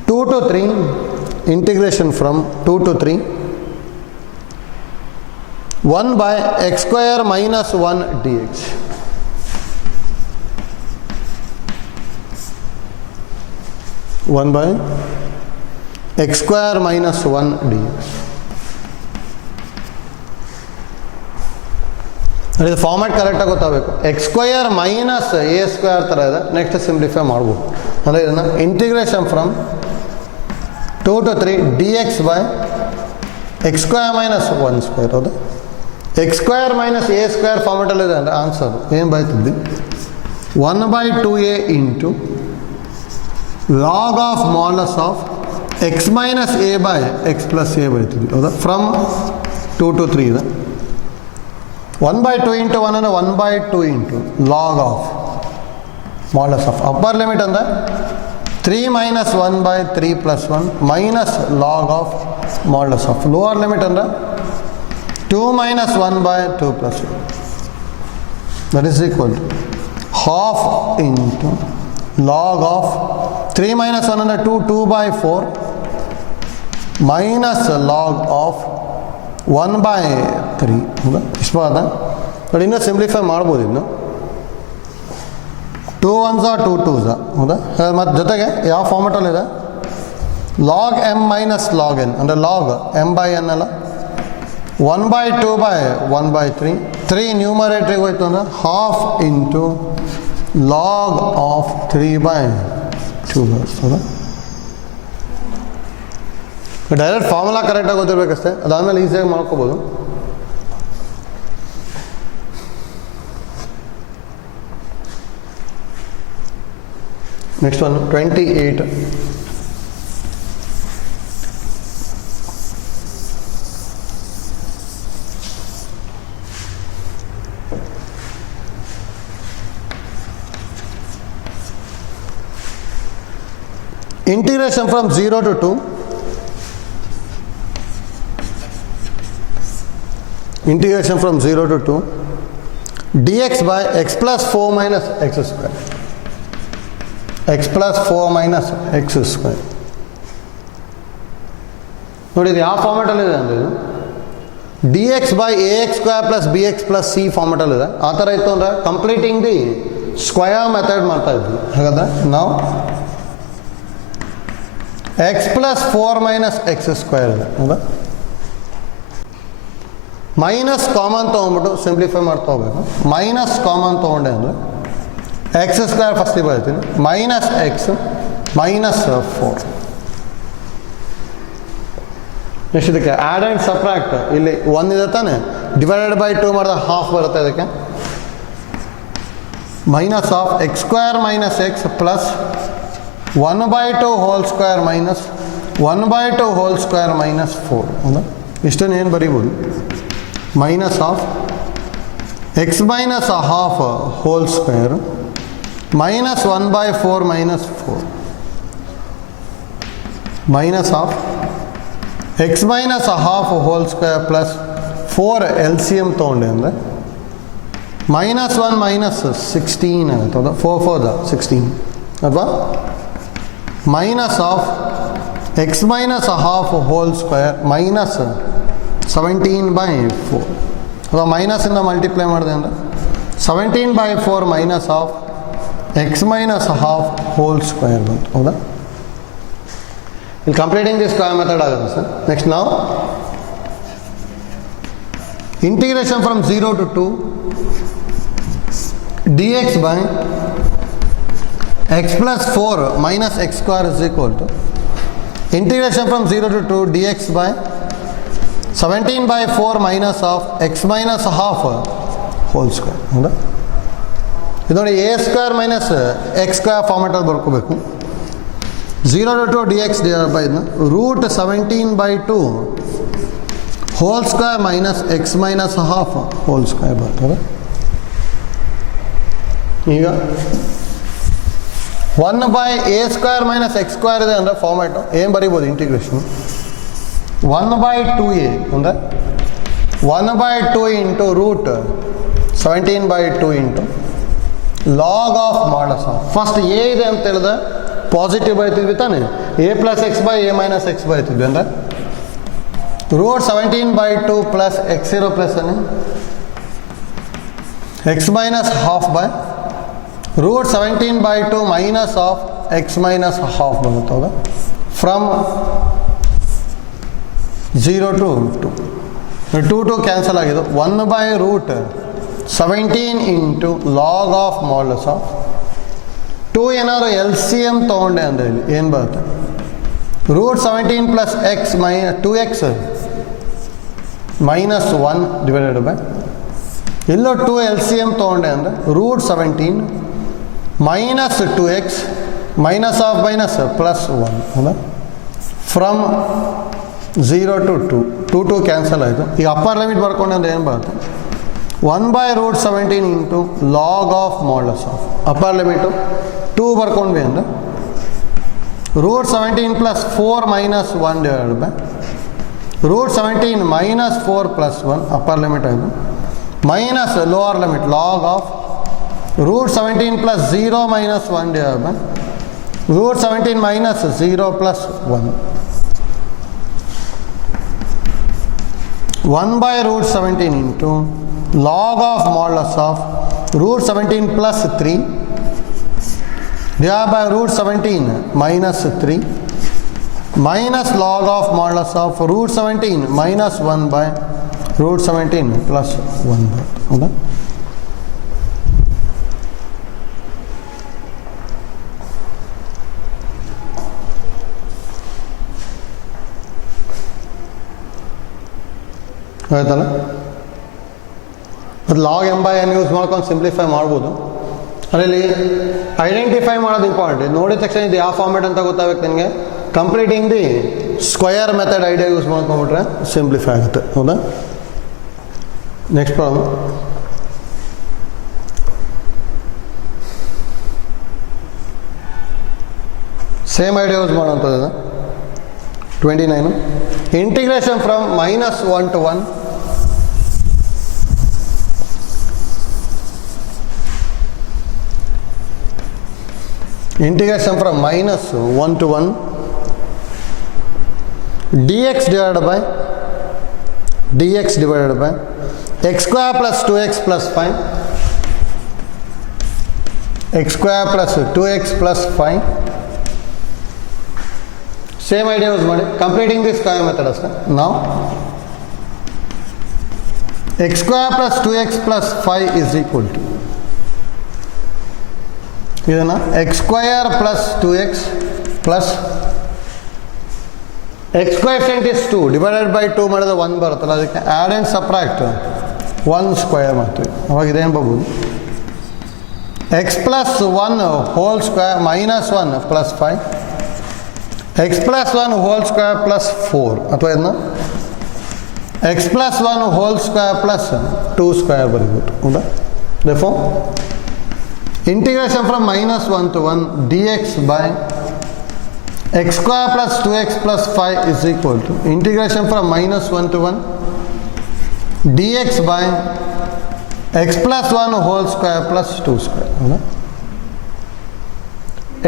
2 to 3, integration from 2 to 3, 1 by x square minus 1 dx. One by x square minus 1 dx. ಇದು format ಕರೆಕ್ಟಾಗಿ ಗೊತ್ತಾಗಬೇಕು. X square minus a square ಥರ ಇದೆ. Next simplify ಮಾಡ್ಬೋದು. ಅಂದರೆ ಇದನ್ನು integration from 2 to 3 dx by x square minus 1 square. ಹೌದು, x square minus a square ಫಾರ್ಮ್ಯಾಟಲ್ಲಿದೆ ಅಂದರೆ ಆನ್ಸರ್ ಏನು ಬರೀತಿದ್ವಿ? 1/2a into log of modulus of x minus a by x plus a ಬರೀತಿದ್ವಿ. ಹೌದಾ, ಫ್ರಮ್ 2 to 3 ಇದೆ. 1/2 ಇಂಟು 1 ಅಂದರೆ 1/2 into log of modulus of upper limit ಅಂದರೆ 3 minus 1/3 plus 1 minus log of modulus of lower limit ಅಂದರೆ 2 minus 1/2 plus 1 that is equal to half into log of 3 minus 1 ಅಂದರೆ 2/4 minus log of 1/3. ಹೌದಾ, ಇಷ್ಟು ಅದ ನೋಡಿ. ಇನ್ನೂ simplify ಮಾಡ್ಬೋದು. ಇನ್ನು 2 1s 2 2s. ಹೌದಾ, ಮತ್ತು ಜೊತೆಗೆ ಯಾವ ಫಾರ್ಮೆಟಲ್ಲಿದೆ? Log m minus log n ಅಂದರೆ ಲಾಗ್ ಎಮ್ ಬೈ ಎನ್ ಅಲ್ಲ, 1/2 ಬೈ 1/3. 3 ನ್ಯೂಮರೇಟ್ರಿಗೆ ಹೋಯ್ತು ಅಂದರೆ ಹಾಫ್ ಇಂಟು ಲಾಗ್ ಆಫ್ 3/2. ಹೌದಾ, ಡೈರೆಕ್ಟ್ ಫಾರ್ಮುಲಾ ಕರೆಕ್ಟಾಗಿ ಗೊತ್ತಿರಬೇಕಷ್ಟೇ. ಅದಾದಮೇಲೆ ಈಸಿಯಾಗಿ ಮಾಡ್ಕೋಬೋದು. Next one 28. Integration from 0 to 2. Integration from 0 to 2 dx by x plus 4 minus x square. X plus 4 minus x square. ನೋಡಿ, ಇದು ಯಾವ ಫಾರ್ಮೆಟಲ್ಲಿದೆ ಅಂದರೆ ಇದು dx by ax square plus bx plus c ಫಾರ್ಮೆಟಲ್ಲಿದೆ. ಆ ಥರ ಇತ್ತು ಅಂದರೆ ಕಂಪ್ಲೀಟಿಂಗ್ ದಿ ಸ್ಕ್ವಯರ್ ಮೆಥಡ್ ಮಾಡ್ತಾ ಇದ್ವಿ. ಹಾಗಾದರೆ ನಾವು x plus 4 minus x square ಇದೆ. ಹೌದಾ, ಮೈನಸ್ ಕಾಮನ್ ತೊಗೊಂಡ್ಬಿಟ್ಟು ಸಿಂಪ್ಲಿಫೈ ಮಾಡ್ತಾ ಹೋಗ್ಬೇಕು. ಮೈನಸ್ ಕಾಮನ್ ತೊಗೊಂಡೆ ಅಂದರೆ ಎಕ್ಸ್ ಸ್ಕ್ವೇರ್ ಫಸ್ಟಿಗೆ ಬರ್ತೀನಿ, ಮೈನಸ್ ಎಕ್ಸ್ ಮೈನಸ್ 4. ನೆಕ್ಸ್ಟ್ ಇದಕ್ಕೆ ಆ್ಯಡ್ ಆ್ಯಂಡ್ ಸಪ್ರಾಕ್ಟ್. ಇಲ್ಲಿ 1 ಇದೆ ತಾನೆ, ಡಿವೈಡೆಡ್ ಬೈ 2 ಮಾಡಿದ್ರೆ ಹಾಫ್ ಬರುತ್ತೆ. ಇದಕ್ಕೆ minus of x square minus x plus 1/2 whole square minus 1/2 whole square minus 4. ಹೌದಾ, ಇಷ್ಟನ್ನು ಏನು ಬರೀಬೋದು? Minus of x minus half whole square minus 1/4 minus 4 minus of x minus half whole square plus 4 L C M ತೊಗೊಂಡೆ ಅಂದರೆ minus 1 minus 16 ಆಗುತ್ತೆ. ಹೌದಾ, 4 4 16 ಅಥವಾ minus of x minus half whole square minus 17/4. ಅಥವಾ ಮೈನಸಿಂದ ಮಲ್ಟಿಪ್ಲೈ ಮಾಡಿದೆ ಅಂದರೆ 17/4 minus of x minus half whole square ಬಂತು. ಹೌದಾ, ಇಲ್ಲಿ ಕಂಪ್ಲೀಟಿಂಗ್ ದಿ ಸ್ಕ್ವೇರ್ ಮೆಥಡ್ ಆಗುತ್ತೆ ಸರ್. ನೆಕ್ಸ್ಟ್ ನಾವು integration from 0 to 2 dx by x plus 4 minus x square is equal to integration from 0 to 2 dx by 17/4 minus of x minus half whole square. ಹೌದಾ, ಇದು ನೋಡಿ a square minus x square ಫಾರ್ಮೆಟಲ್ಲಿ ಬರ್ಕೋಬೇಕು. 0 to 2 dx divide by root 17/2 whole square minus x minus half whole square ಬರ್ತದೆ. ಈಗ 1/a square minus x square ಇದೆ ಅಂದರೆ format ಏನು ಬರೀಬೋದು? ಇಂಟಿಗ್ರೇಷನ್ 1/2a ಅಂದರೆ 1/2 into root 17/2 into log of modulus of first a ಇದೆ ಅಂತ ಹೇಳಿದ್ರೆ ಪಾಸಿಟಿವ್ ಬರೀತಿದ್ವಿ ತಾನೆ, a plus x by a minus x ಬರೀತಿದ್ವಿ ಅಂದರೆ ರೂಟ್ 17/2 ಪ್ಲಸ್ ಎಕ್ಸ್ ಇರೋ ಪ್ಲಸ್ ಅನ್ನು x minus half by root 17/2 minus of x minus half ಬರುತ್ತೆ. ಹೌದಾ? ಫ್ರಮ್ 0 to 2 ಕ್ಯಾನ್ಸಲ್ ಆಗಿದೆ. 1/√17 into log of modulus of 2 ಏನಾದ್ರು ಎಲ್ ಸಿ ಎಮ್ ತೊಗೊಂಡೆ ಅಂದರೆ ಇಲ್ಲಿ ಏನು ಬರುತ್ತೆ, root 17 plus x 2x minus 1 divided by ಎಲ್ಲೋ 2 ಎಲ್ ಸಿ ಎಮ್ ತೊಗೊಂಡೆ ಅಂದರೆ root 17 minus 2x minus of minus plus 1. ಹೌದಾ? ಫ್ರಮ್ 0 to 2 ಕ್ಯಾನ್ಸಲ್ ಆಯಿತು. ಈಗ ಅಪ್ಪರ್ ಲಿಮಿಟ್ ಬರ್ಕೊಂಡೆ ಅಂದರೆ ಏನು ಬರುತ್ತೆ, 1/√17 into log of modulus of upper limit 2 ಬರ್ಕೊಂಡ್ವಿ ಅಂದರೆ root 17 plus 4 minus 1 divided by root 17 minus 4 plus 1 upper limit ಆಯಿತು, minus lower limit log of root 17 plus 0 minus 1 divided by root 17 minus 0 plus 1. 1/√17 into log of modulus of root 17 plus 3 divided by root 17 minus 3 minus log of modulus of root 17 minus 1 by root 17 plus 1 by. ಹೌದಾ? ಆಯ್ತಲ್ಲ? ಮತ್ತು log M by N use ಮಾಡ್ಕೊಂಡು simplify ಮಾಡ್ಬೋದು. ಅದರಲ್ಲಿ identify ಮಾಡೋದು important. ನೋಡಿದ ತಕ್ಷಣ ಇದು ಯಾವ ಫಾರ್ಮೆಟ್ ಅಂತ ಗೊತ್ತಾಗಬೇಕು ನಿಮಗೆ. Completing the square method idea use ಮಾಡ್ಕೊಂಡ್ಬಿಟ್ರೆ ಸಿಂಪ್ಲಿಫೈ ಆಗುತ್ತೆ. ಹೌದಾ? Next problem. Same idea use ಮಾಡೋಂಥದ್ದು. 29 integration from -1 to 1 integration from -1 to 1 dx divided by x square plus 2x plus 5 x square plus 2x plus 5. Same idea use ಮಾಡಿ completing the square method ಅಷ್ಟೇ. ನಾವು x square plus 2x plus 5 is equal to ಇದನ್ನು X square plus 2x plus X coefficient is 2 divided by 2 ಮಾಡಿದ್ರೆ 1 ಬರುತ್ತಲ್ಲ, ಅದಕ್ಕೆ add and subtract 1 square ಮಾಡ್ತೀವಿ. ಅವಾಗ ಇದೇನು ಬರ್ಬೋದು, x plus 1 whole square minus 1 plus 5 x plus 1 whole square plus 4, ಅಥವಾ ಇದನ್ನ x plus 1 whole square plus 2 square ಬರೀಬೋದು. ಹೌದಾ? therefore integration from -1 to 1 dx by x square plus 2x plus 5 is equal to integration from -1 to 1 dx by x plus 1 whole square plus 2 square.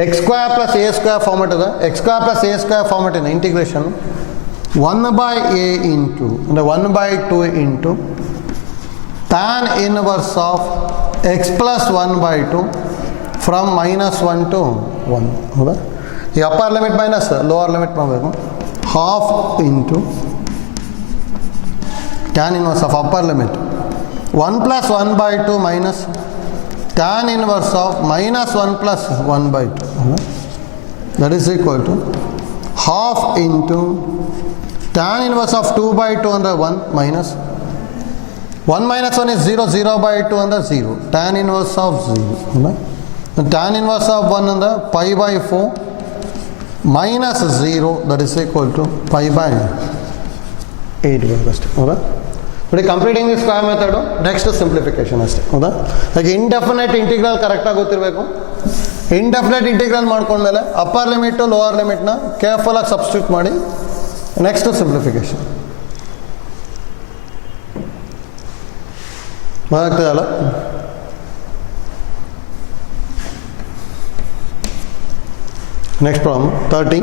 x square plus a square format is x square plus a square format in integration 1 by a into 1/2 into tan inverse of x plus 1/2 from -1 to 1. ಹೌದಾ? ಈ upper limit minus lower limit ಮಾಡಬೇಕು. Half into tan inverse of upper limit 1 plus 1/2 minus tan inverse of -1 plus 1/2. That is equal to half into tan inverse of 2/2 ಅಂದರೆ 1 minus 1 minus 1 is 0, 0/2 under 0. Tan inverse of 0. Tan inverse of 1 under pi by 4 minus 0, that is equal to pi by 8 ಬರುತ್ತೆ. ಹೌದಾ? ನೋಡಿ, completing the square method. Next simplification ಅಷ್ಟೇ. ಹೌದಾ? ಹಾಗೆ indefinite integral ಕರೆಕ್ಟಾಗಿ ಗೊತ್ತಿರಬೇಕು. Indefinite integral ಮಾಡ್ಕೊಂಡ್ಮೇಲೆ ಅಪ್ಪರ್ ಲಿಮಿಟು ಲೋವರ್ ಲಿಮಿಟ್ನ ಕೇರ್ಫುಲ್ಲಾಗಿ ಸಬ್ಸ್ಟಿಟ್ಯೂಟ್ ಮಾಡಿ ನೆಕ್ಸ್ಟ್ ಸಿಂಪ್ಲಿಫಿಕೇಶನ್ ಆಗ್ತದಲ್ಲ. Next problem 30.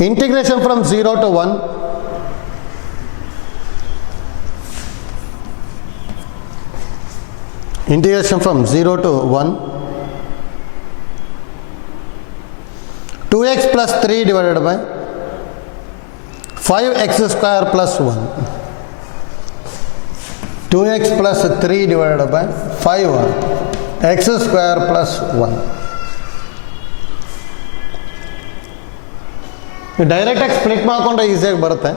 Integration from 0 to 1. Integration from 0 to 1. 2x plus 3 divided by 5x square plus 1. 2x plus 3 divided by 5x square plus 1. ಡೈರೆಕ್ಟಾಗಿ split ಮಾಡ್ಕೊಂಡ್ರೆ ಈಸಿಯಾಗಿ ಬರುತ್ತೆ.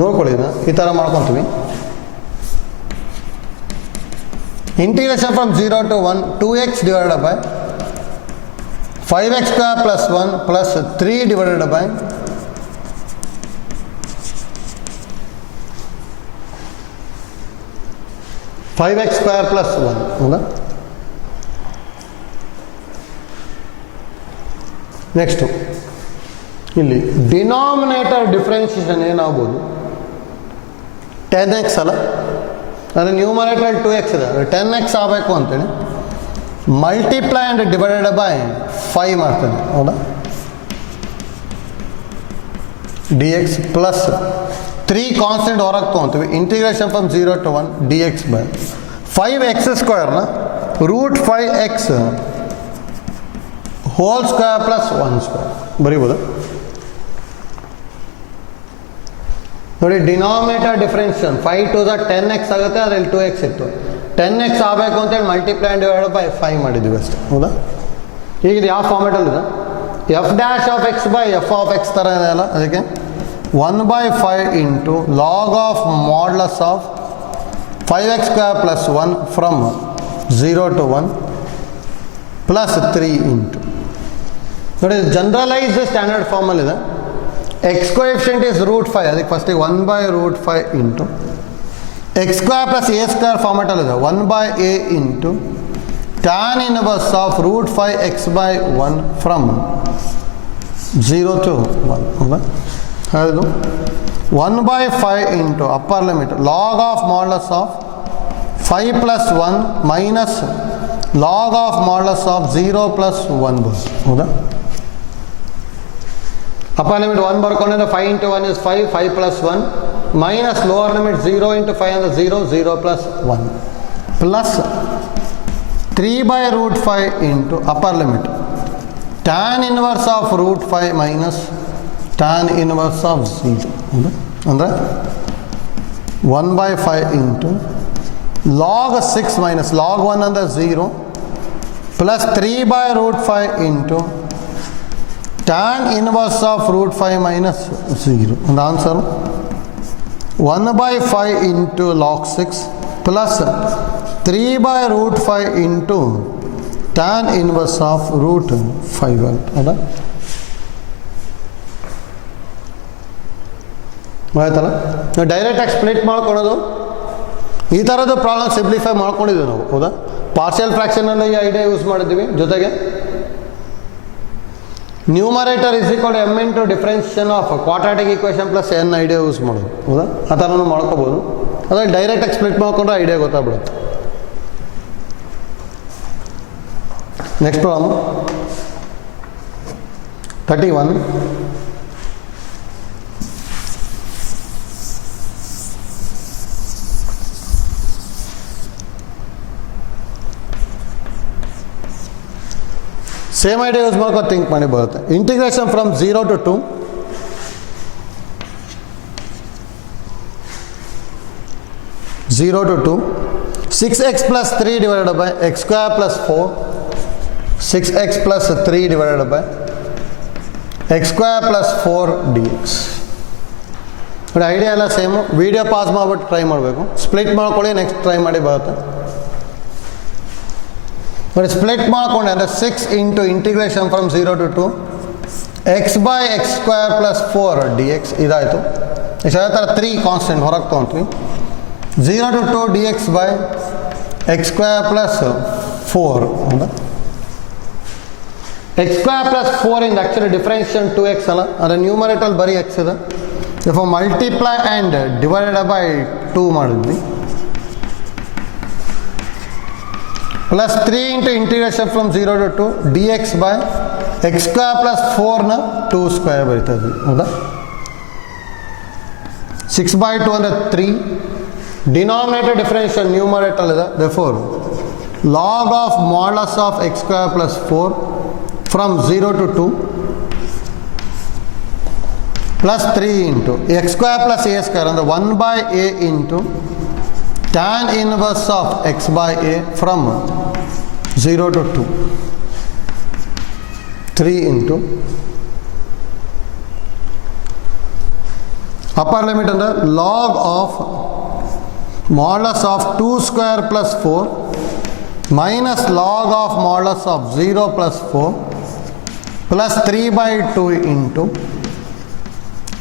ನೋಡ್ಕೊಳ್ಳಿ, ಈ ಥರ ಮಾಡ್ಕೊತೀವಿ. Integration from 0 to 1, 2x divided by 5x square plus 1 plus 3 divided by 5x square plus 1. ಹೌದಾ? Next ಇಲ್ಲಿ ಡಿನಾಮಿನೇಟರ್ ಡಿಫ್ರೆನ್ಸಿಯೇಷನ್ ಏನಾಗ್ಬೋದು? 10x ಅಲ್ಲ, ಅಂದರೆ ನ್ಯೂಮರೇಟರ್ 2x ಇದೆ, 10x ಆಗಬೇಕು ಅಂತೇಳಿ ಮಲ್ಟಿಪ್ಲೈ ಆ್ಯಂಡ್ ಡಿವೈಡೆಡ್ ಬೈ 5 ಮಾಡ್ತೇನೆ. ಹೌದಾ? dx ಪ್ಲಸ್ 3 ಕಾನ್ಸ್ಟೆಂಟ್ ಹೊರಗೆ ತೊಗೊತೀವಿ. Integration from 0 to 1 dx by 5x ಸ್ಕ್ವೇರ್ನ root 5x whole square plus 1 square ಬರೀಬೋದು. ನೋಡಿ, ಡಿನಾಮಿನೇಟರ್ ಡಿಫ್ರೆನ್ಷನ್ 5 to the 10x ಆಗುತ್ತೆ, ಅದರಲ್ಲಿ 2x ಇತ್ತು. 10x ಆಗಬೇಕು ಅಂತೇಳಿ ಮಲ್ಟಿಪ್ಲೈ ಆ್ಯಂಡ್ ಡಿವೈಡೆಡ್ ಬೈ 5 ಮಾಡಿದ್ದೀವಿ ಅಷ್ಟೇ. ಹೌದಾ? ಈಗ ಇದು ಯಾವ ಫಾರ್ಮೆಟಲ್ಲಿದೆ? F dash of x by f of x ಥರ ಇದೆ ಅಲ್ಲ, ಅದಕ್ಕೆ 1/5 into log of modulus of 5x square plus 1 from 0 to 1 plus 3 into. ನೋಡಿ, ಜನರಲೈಸ್ಡ್ ಸ್ಟ್ಯಾಂಡರ್ಡ್ ಫಾರ್ಮಲ್ಲಿದೆ. ಎಕ್ಸ್ ಕೋಎಫಿಷಿಯಂಟ್ ಇಸ್ ರೂಟ್ 5, ಅದಕ್ಕೆ ಫಸ್ಟಿಗೆ 1/√5 into x square plus a square ಫಾರ್ಮೆಟಲ್ಲಿದೆ 1/a into tan inverse of root 5x by 1 from 0 to 1. ಹೌದಾ? ಹೌದು. 1/5 into upper limit log of modulus of 5 plus 1 minus log of modulus of 0 plus 1 ಬಸ್. ಹೌದಾ? Upper limit 1 ಬರ್ಕೊಂಡಿದ್ರೆ 5 into 1 is 5, 5 plus 1 minus lower limit 0 into 5 ಅಂದರೆ 0, 0 plus 1 plus 3/√5 into upper limit tan inverse of root 5 minus tan inverse of 0. ಅಂದರೆ 1/5 into log 6 minus log 1 ಅಂದರೆ 0 plus 3/√5 into tan inverse of root 5 minus 0. ಒಂದು answer 1/5 into log 6 plus 3/√5 into tan inverse of root 5 ಅಂತ. ಹೌದಾ? ಆಯ್ತಲ್ಲ? ನಾವು ಡೈರೆಕ್ಟಾಗಿ split ಮಾಡ್ಕೊಳೋದು, ಈ ಥರದ್ದು ಪ್ರಾಬ್ಲಮ್ ಸಿಂಪ್ಲಿಫೈ ಮಾಡ್ಕೊಂಡಿದ್ದೀವಿ ನಾವು. ಹೌದಾ? ಪಾರ್ಷಿಯಲ್ ಫ್ರ್ಯಾಕ್ಷನಲ್ಲಿ ಈ ಐಡಿಯಾ ಯೂಸ್ ಮಾಡಿದ್ದೀವಿ. ಜೊತೆಗೆ numerator is equal to m into differentiation of quadratic equation plus n idea use ಮಾಡೋದು. ಹೌದಾ? ಆ ಥರನೂ ಮಾಡ್ಕೋಬೋದು. ಅದೇ ಡೈರೆಕ್ಟಾಗಿ ಸ್ಪ್ಲಿಟ್ ಮಾಡ್ಕೊಂಡ್ರೆ ಐಡಿಯಾ ಗೊತ್ತಾಗ್ಬಿಡುತ್ತೆ. Next problem 31. Same idea use ಮಾಡ್ಕೊಂಡು ಥಿಂಕ್ ಮಾಡಿ ಬರುತ್ತೆ. Integration from 0 to 2 0 to 2 6x plus 3 divided by x square plus 4 6x plus 3 divided by x square plus 4 dx. ನೋಡಿ, ಐಡಿಯಾ ಎಲ್ಲ ಸೇಮು. ವಿಡಿಯೋ ಪಾಸ್ ಮಾಡಿಬಿಟ್ಟು try ಮಾಡಬೇಕು. Split ಮಾಡ್ಕೊಳ್ಳಿ, next try ಮಾಡಿ ಬರುತ್ತೆ. ನೋಡಿ, ಸ್ಪ್ಲಿಟ್ ಮಾಡ್ಕೊಂಡೆ ಅಂದರೆ 6 into integration from 0 to 2 x by x square plus 4 dx ಇದಾಯಿತು. ನೆಕ್ಸ್ಟ್ ಅದೇ ಥರ 3 ಕಾನ್ಸ್ಟೆಂಟ್ ಹೊರಗೆ ತೊಗೊತೀವಿ. 0 to 2 dx by x square plus 4. ಹೌದಾ? x ಸ್ಕ್ವೇರ್ ಪ್ಲಸ್ 4 ಇಂದ ಆ್ಯಕ್ಚುಲಿ ಡಿಫ್ರೆನ್ಷಿಯೇಷನ್ 2x ಅಲ್ಲ, ಅಂದರೆ ನ್ಯೂಮರೇಟರ್ ಬರೀ x ಇದೆ. If multiply and divided by 2 ಮಾಡಿದ್ವಿ. Plus 3 into integration from 0 to 2 dx by x square plus 4ನ 2 ಸ್ಕ್ವೇರ್ ಬರೀತಾ ಇದ್ವಿ ಹೌದಾ. 6/2 ಅಂದರೆ 3. ಡಿನಾಮಿನೇಟರ್ ಡಿಫರೆನ್ಷಿಯಲ್ ನ್ಯೂಮರೇಟರ್ ಇದೆ, therefore log of modulus of x square plus 4 from 0 to 2 plus 3 into x square plus a square ಅಂದರೆ 1 by a into tan inverse of x by a from 0 to 2. 3 into upper limit under log of modulus of 2 square plus 4 minus log of modulus of 0 plus 4 plus 3/2 into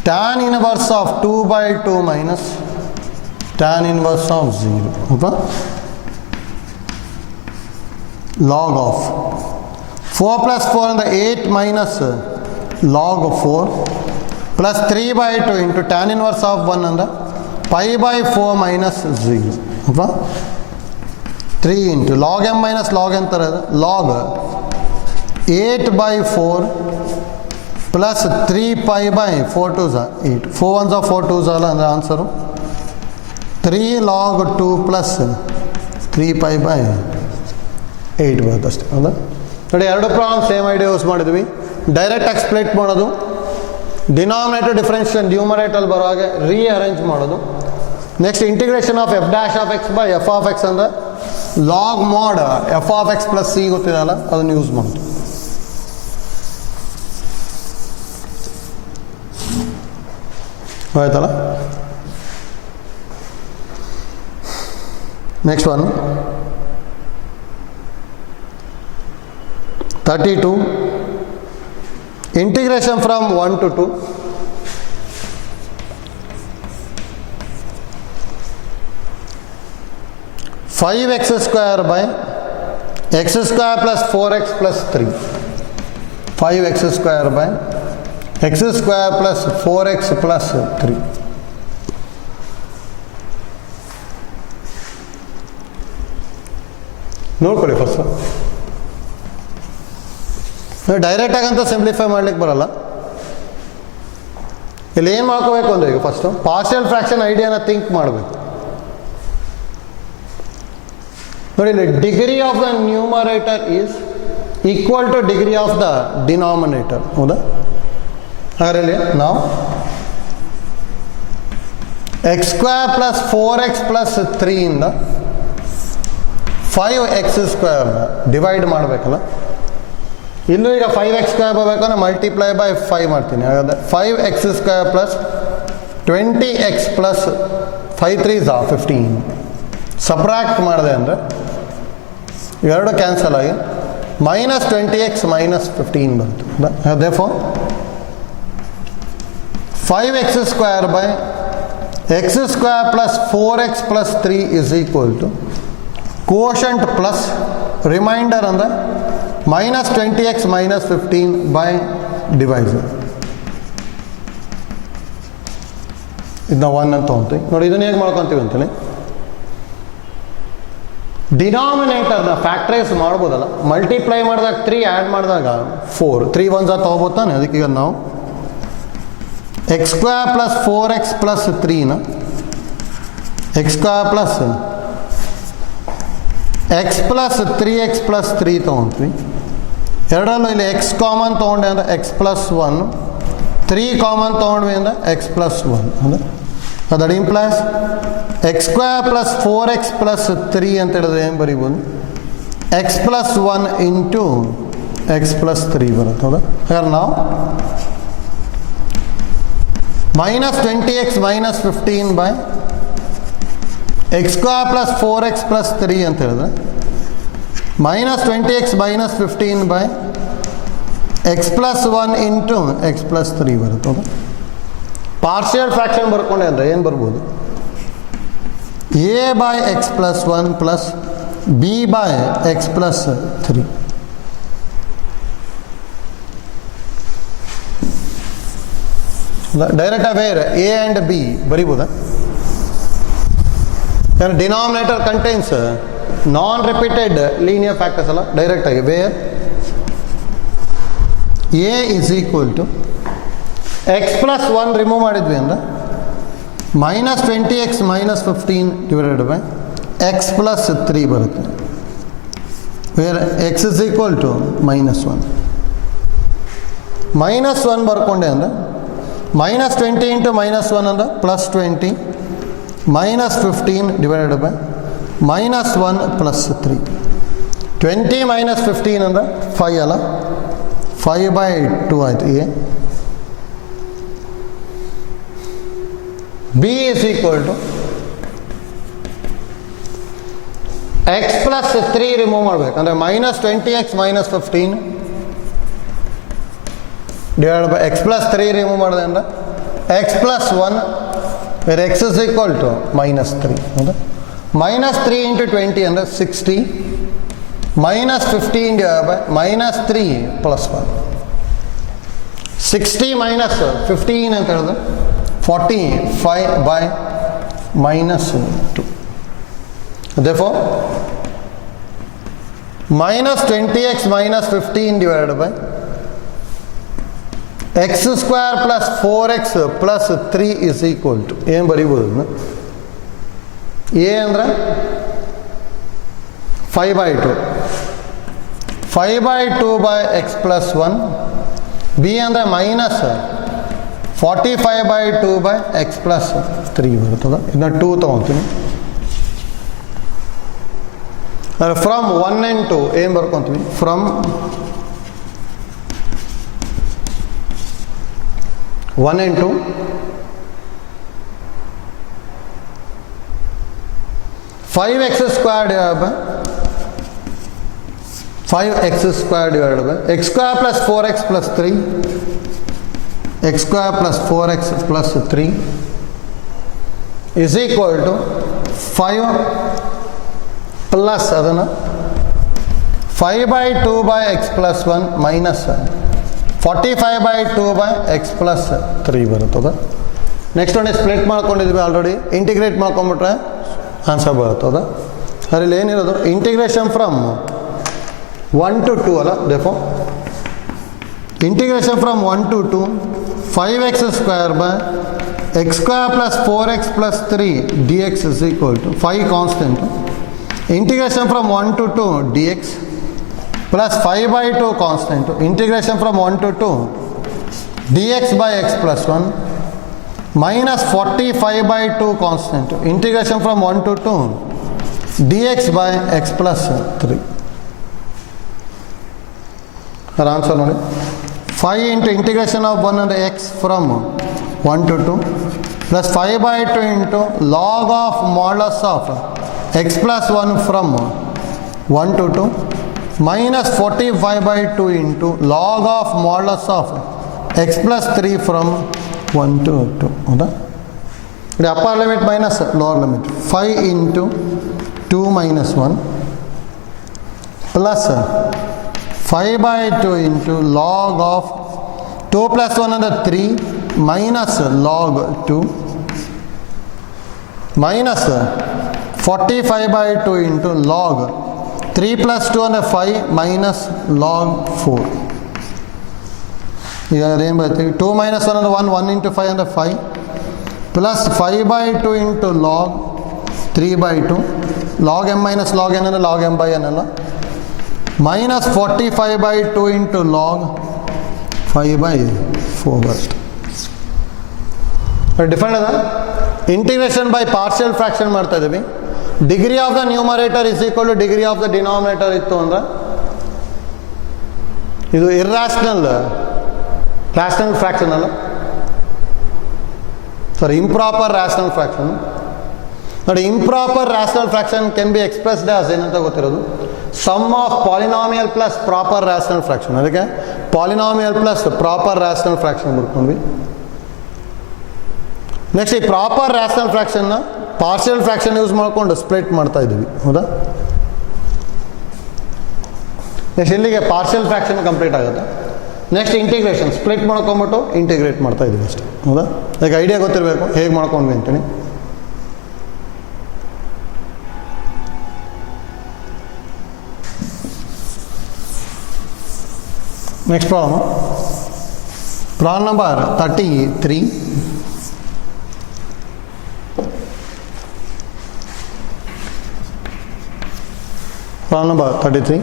tan inverse of 2/2 minus tan inverse of 0 okay? Log of 4 plus 4 and the 8 minus log of 4 plus 3/2 into tan inverse of 1 and the pi/4 minus 0 okay? 3 into log m minus log n ತರ log 8/4 plus 3 pi/4 2s 8 4 1s are 4 2s ಅಲ್ಲ ಅಂದರೆ answer 3 log 2 plus 3 pi/8 ಬರುತ್ತೆ ಅಷ್ಟೇ ಹೌದಾ. ನೋಡಿ ಎರಡು problem same idea use ಮಾಡಿದ್ವಿ. Direct ಎಕ್ಸ್ಪ್ಲೇಟ್ ಮಾಡೋದು, ಡಿನಾಮಿನೇಟರ್ ಡಿಫರೆನ್ಷಿಯಲ್ ನ್ಯೂಮರೇಟರ್ ಬರೋ ಹಾಗೆ ರೀಅರೇಂಜ್ ಮಾಡೋದು. Next integration of f dash of x by f of x ಅಂದರೆ log mod f of x plus c ಗೊತ್ತಿರಲ್ಲ ಅದನ್ನು ಯೂಸ್ ಮಾಡೋದು. ಆಯ್ತಲ್ಲ. Next one 32 integration from 1 to 2 5x square by x square plus 4x plus 3 5x square by x square plus 4x plus 3 ನೋಡ್ಕೊಳ್ಳಿ first. ಡೈರೆಕ್ಟಾಗಂತ simplify ಮಾಡ್ಲಿಕ್ಕೆ ಬರಲ್ಲ. ಇಲ್ಲಿ ಏನು ಮಾಡ್ಕೋಬೇಕು ಅಂದರೆ ಈಗ ಫಸ್ಟು ಪಾರ್ಷಿಯಲ್ ಫ್ರ್ಯಾಕ್ಷನ್ ಐಡಿಯಾನ ಥಿಂಕ್ ಮಾಡಬೇಕು. ನೋಡಿ ಇಲ್ಲಿ degree of the numerator is equal to degree of the denominator ಹೌದಾ. ಅದರಲ್ಲಿ ನಾವು x square plus 4x plus 3 ಇಂದ 5x ಸ್ಕ್ವೇರ್ ಡಿವೈಡ್ ಮಾಡಬೇಕಲ್ಲ. ಇಲ್ಲೂ ಈಗ 5x ಸ್ಕ್ವೇರ್ ಬರಬೇಕಂದ್ರೆ ಮಲ್ಟಿಪ್ಲೈ ಬೈ 5 ಮಾಡ್ತೀನಿ. ಹಾಗಾದರೆ 5x square plus 20x plus 5 3s 15 subtract ಮಾಡಿದೆ ಅಂದರೆ ಎರಡು ಕ್ಯಾನ್ಸಲ್ ಆಗಿ ಮೈನಸ್ 20x ಮೈನಸ್ 15 ಬಂತು. therefore 5x square by x square plus 4x plus 3 is equal to quotient plus remainder ಅಂದರೆ minus 20x minus 15 by divisor. ಇದನ್ನ 1 ಅಂತ ತೊಗೊತೀವಿ. ನೋಡಿ ಇದನ್ನ ಹೇಗೆ ಮಾಡ್ಕೊತೀವಿ ಅಂತೇಳಿ ಡಿನಾಮಿನೇಟರ್ನ ಫ್ಯಾಕ್ಟ್ರೈಸ್ ಮಾಡ್ಬೋದಲ್ಲ. ಮಲ್ಟಿಪ್ಲೈ ಮಾಡಿದಾಗ 3 ಆ್ಯಡ್ ಮಾಡಿದಾಗ 4 3 1s ತೊಗೋಬೋದು ತಾನೆ. ಅದಕ್ಕೆ ಈಗ ನಾವು x square plus 4x plus 3ನ x square plus x plus 3x plus 3 ತೊಗೊತೀವಿ. ಎರಡರಲ್ಲೂ ಇಲ್ಲಿ ಎಕ್ಸ್ ಕಾಮನ್ ತೊಗೊಂಡೆ ಅಂದರೆ ಎಕ್ಸ್ ಪ್ಲಸ್ 1 3 ಕಾಮನ್ ತೊಗೊಂಡ್ವಿ ಅಂದರೆ ಎಕ್ಸ್ ಪ್ಲಸ್ 1 ಅಂದರೆ that implies x square plus 4x plus 3 ಅಂತ ಹೇಳಿದ್ರೆ ಏನು ಬರೀಬೋದು x plus 1 into x plus 3 ಬರುತ್ತೆ ಹೌದಾ. ಹಾಗಾದ್ರೆ ನಾವು minus 20x minus 15 by x square plus 4x plus 3 ಅಂತ ಹೇಳಿದ್ರೆ minus 20x minus 15 by x plus 1 into x plus 3 ಬರುತ್ತೆ ಹೌದಾ. ಪಾರ್ಷಿಯಲ್ ಫ್ರ್ಯಾಕ್ಷನ್ ಬರ್ಕೊಂಡೆ ಅಂದರೆ ಏನು ಬರ್ಬೋದು a by x plus 1 plus b by x plus 3. Direct ಬೇರೆ ಎ ಆ್ಯಂಡ್ ಬಿ ಬರಿಬೋದಾ. Denominator contains non repeated linear factors ಅಲ್ಲ, ಡೈರೆಕ್ಟಾಗಿ where a is equal to x plus 1 remove ಮಾಡಿದ್ವಿ ಅಂದರೆ -20x -15 divided by x plus 3 ಬರುತ್ತೆ. Where x is equal to -1 -1 ಬರ್ಕೊಂಡೆ ಅಂದರೆ -20 into -1 ಅಂದರೆ +20 -15 ಡಿವೈಡೆಡ್ ಬೈ -1 + 3. 20 - 15 ಅಂದರೆ 5 ಅಲ್ಲ, 5/2 ಆಯಿತು. A B is equal to x plus 3 remove ಮಾಡಬೇಕು ಅಂದರೆ -20x -15 divide by x plus 3 remove ಮಾಡಿದೆ ಅಂದರೆ x plus 1 where x is equal to -3 ಹೌದಾ. -3 ಇಂಟು 20 ಅಂದರೆ 60 -15 ಡಿವೈಡ್ ಬೈ -3 + 1. 60 - 15 ಅಂತ ಹೇಳಿದ್ರೆ 45/-2. Therefore, -20x -15 divided by x square plus 4x plus 3 is equal to ಏನು ಬರೀಬೋದು? A ಅಂದರೆ 5/2 5/2 x plus 1. ಬಿ ಅಂದರೆ -45/2 x plus 3 ಬರ್ತದೆ. ಇದನ್ನ 2 ತೊಗೊತೀನಿ. ಫ್ರಮ್ 1 and 2 ಏನು ಬರ್ಕೊತೀವಿ? From 1 and 2 5x square divided by 5x square divided by x square plus 4x plus 3 x square plus 4x plus 3 is equal to 5 plus ಅದನ್ನು 5/2 x plus 1 minus 45/2 x plus 3 ಬರುತ್ತದೆ. Next ಒಂದು split ಮಾಡ್ಕೊಂಡಿದ್ವಿ already, integrate ಮಾಡ್ಕೊಂಬಿಟ್ರೆ answer ಬರುತ್ತದೆ. ಅದರಲ್ಲಿ ಏನಿರೋದು integration from 1 to 2 ಅಲ್ಲ. ದೇಫೋ integration from 1 to 2 5x square by x square plus 4x plus 3 dx is equal to 5 constant. Integration from 1 to 2 dx plus 5/2 constant. Integration from 1 to 2 dx by x plus 1 minus 45/2 constant. Integration from 1 to 2 dx by x plus 3. Our answer ನೋಡಿ 5 into integration of 1 and x from 1 to 2 plus 5/2 into log of modulus of x plus 1 from 1 to 2 minus 45/2 into log of modulus of x plus 3 from 1 to 2. ಹೌದಾ? ಇದು upper limit minus lower limit. 5 into 2 minus 1 plus 5/2 into log of 2 plus 1 under 3 minus log 2 minus 45/2 into log 3 plus 2 under 5 minus log 4. ಈಗ ಏನು ಬರ್ತೀವಿ? 2 minus 1 under 1 1 into 5 under 5 plus 5/2 into log 3/2 log m minus log n ಅಂದರೆ log m by n ಅಲ್ಲ, minus 45/2 into log 5/4 ಬರುತ್ತೆ. Different ಅದ. Integration by partial fraction ಮಾಡ್ತಾ ಇದ್ದೀವಿ. Degree of the numerator is equal to degree of the denominator ಇತ್ತು ಅಂದ್ರೆ ಇದು irrational rational fraction ಅಲ್ಲ, ಸಾರಿ ಇಂಪ್ರಾಪರ್ ರ್ಯಾಷನಲ್ ಫ್ರಾಕ್ಷನ್. ನೋಡಿ, improper rational fraction can be expressed as ಏನಂತ ಗೊತ್ತಿರೋದು? Sum of polynomial plus proper rational fraction. ಅದಕ್ಕೆ polynomial plus proper rational fraction ಬರ್ಕೊಂಡ್ವಿ. Next ಈ ಪ್ರಾಪರ್ ರ್ಯಾಷನಲ್ ಫ್ರಾಕ್ಷನ್ನ ಪಾರ್ಷಿಯಲ್ ಫ್ರಾಕ್ಷನ್ ಯೂಸ್ ಮಾಡ್ಕೊಂಡು split ಮಾಡ್ತಾ ಇದ್ದೀವಿ. ಹೌದಾ? ನೆಕ್ಸ್ಟ್ ಇಲ್ಲಿಗೆ ಪಾರ್ಷಿಯಲ್ ಫ್ರಾಕ್ಷನ್ ಕಂಪ್ಲೀಟ್ ಆಗುತ್ತೆ. ನೆಕ್ಸ್ಟ್ ಇಂಟಿಗ್ರೇಷನ್, ಸ್ಪ್ಲಿಟ್ ಮಾಡ್ಕೊಂಬಿಟ್ಟು ಇಂಟಿಗ್ರೇಟ್ ಮಾಡ್ತಾ ಇದ್ದೀವಿ ಅಷ್ಟೇ. ಹೌದಾ? ಈಗ ಐಡಿಯಾ ಗೊತ್ತಿರಬೇಕು ಹೇಗೆ ಮಾಡ್ಕೊಂಡ್ವಿ ಅಂತೇಳಿ. Next problem. Problem number 33. Problem number 33.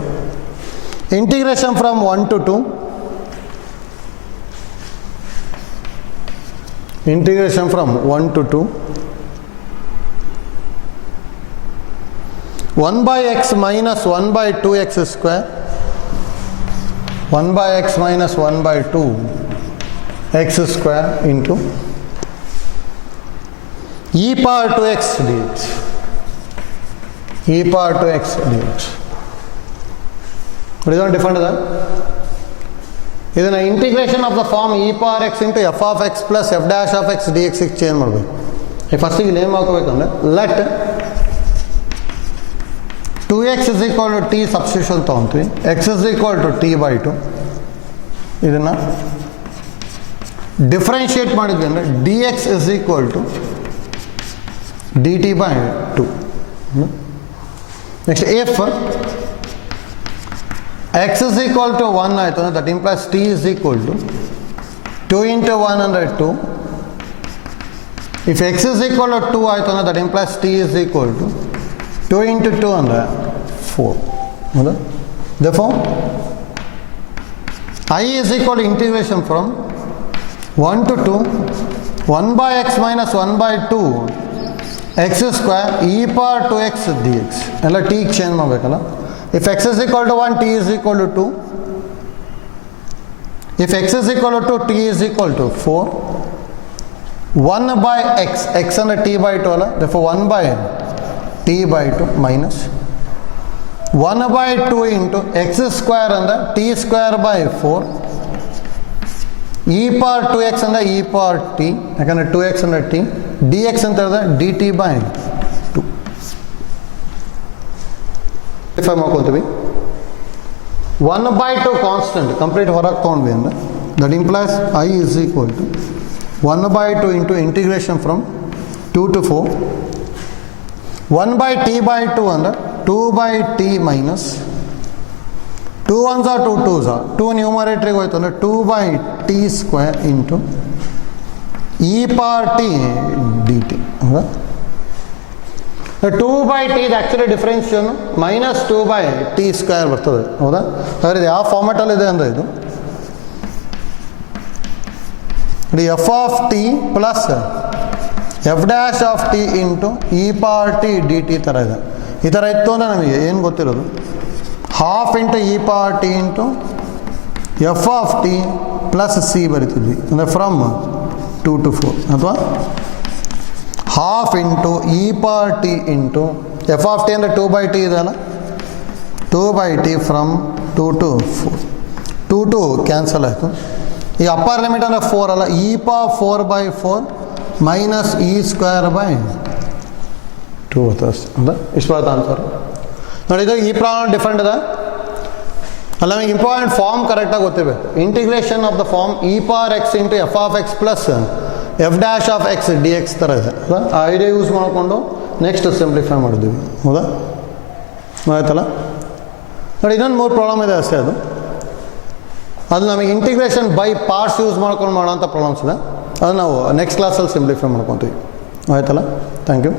Integration from 1 to 2. Integration from 1 to 2. 1 by x minus 1 by 2x square. 1 by x minus 1 by 2 x square into e power 2x dx. e power 2x dx. ಇದನ್ನು different ಇದೆ. ಇದನ್ನು integration of the form e power x into f of x plus f dash of x dx change ಮಾಡಬೇಕು. ಈ ಫಸ್ಟಿಗೆ ಇಲ್ಲಿ ಏನು ಮಾಡ್ಕೋಬೇಕಂದ್ರೆ let 2x is equal to t substitution ತೊಗೊತೀವಿ. x is equal to t by 2. ಇದನ್ನು differentiate ಮಾಡಿದ್ವಿ ಅಂದರೆ dx is equal to dt by 2. Next if x is equal to 1 ಆಯಿತು ಅಂದರೆ that implies t is equal to 2 into 1 ಅಂದರೆ 2. If x is equal to 2 ಆಯಿತು ಅಂದರೆ that implies t is equal to 2 into 2 ಅಂದರೆ 4. ಹೌದಾ? Therefore I is equal to integration from 1 to 2 1 by x minus 1 by 2 x square e power 2x dx. ಎಲ್ಲ t change ಮಾಡಬೇಕಲ್ಲ. If x is equal to 1, t is equal to 2. If x is equal to 2, t is equal to 4. 1 by x, x under t by 2 ಅಲ್ಲ, therefore 1 by t by 2 minus 1 by 2 into x square under t square by 4. e power 2x under e power t, ಯಾಕಂದರೆ 2x under t, dx ಅಂತ ಹೇಳಿದ್ರೆ dt by 2. if ಮಾಡ್ಕೊಳ್ತೀವಿ 1 by 2 constant complete ಹೊರಗೆ ತೊಗೊಂಡ್ವಿ ಅಂದರೆ that implies I is equal to 1 by 2 into integration from 2 to 4. 1 by t by 2 ಅಂದರೆ 2 by t minus 2 ones are 2 2s are 2 ನ್ಯೂಮರೇಟ್ರಿಗೆ ಹೋಯ್ತು ಅಂದರೆ 2 by t square into e power t dt. ಹೌದಾ? 2 by t ಇದು actually differentiation minus 2 by t square ಬರ್ತದೆ. ಹೌದಾ? ಹಾಗಾದ್ರೆ ಇದು ಯಾವ ಫಾರ್ಮೆಟಲ್ಲಿದೆ ಅಂದರೆ ಇದು f of t plus f dash of t into e power t D t ಥರ ಇದೆ. ಈ ಥರ ಇತ್ತು ಅಂದರೆ ನಮಗೆ ಏನು ಗೊತ್ತಿರೋದು half into e power t into f of t plus c ಬರಿತಿದ್ವಿ ಅಂದರೆ ಫ್ರಮ್ 2 to 4 ಅಥವಾ half into e power t into f of T ಅಂದರೆ 2 by t ಇದೆ ಅಲ್ಲ, 2 by t from 2 to 4. 2 2 cancel ಆಯಿತು. ಈಗ ಅಪ್ಪರ್ ಲಿಮಿಟ್ ಅಂದರೆ 4 ಅಲ್ಲ, E power 4 by 4 minus E square by 2 ಬರ್ತದೆ ಅಷ್ಟೇ. ಹೌದಾ? ಇಷ್ಟು ಬರುತ್ತೆ ಆನ್ಸರ್. ನೋಡಿ ಇದು ಈ ಪ್ರಾಬ್ಲಮ್ ಡಿಫ್ರೆಂಟ್ ಇದೆ ಅಲ್ಲ, ನಮಗೆ ಇಂಪಾರ್ಟೆಂಟ್ ಫಾರ್ಮ್ ಕರೆಕ್ಟಾಗಿ ಗೊತ್ತಿರಬೇಕು. Integration of the form e power x into f of x plus f dash of x D x ಥರ ಇದೆ. ಹೌದಾ? ಆ ಐಡಿಯಾ ಯೂಸ್ ಮಾಡಿಕೊಂಡು ನೆಕ್ಸ್ಟ್ ಸಿಂಪ್ಲಿಫೈ ಮಾಡಿದ್ದೀವಿ. ಹೌದಾ? ಆಯ್ತಲ್ಲ? ನೋಡಿ ಇನ್ನೊಂದು 3 ಪ್ರಾಬ್ಲಮ್ ಇದೆ ಅಷ್ಟೇ. ಅದು ನಮಗೆ ಇಂಟಿಗ್ರೇಷನ್ ಬೈ ಪಾರ್ಟ್ಸ್ ಯೂಸ್ ಮಾಡ್ಕೊಂಡು ಮಾಡೋಂಥ ಪ್ರಾಬ್ಲಮ್ಸ್ ಇದೆ. ಅದು ನಾವು ನೆಕ್ಸ್ಟ್ ಕ್ಲಾಸಲ್ಲಿ ಸಿಂಪ್ಲಿಫೈ ಮಾಡ್ಕೊತೀವಿ. ಆಯ್ತಲ್ಲ? Thank you.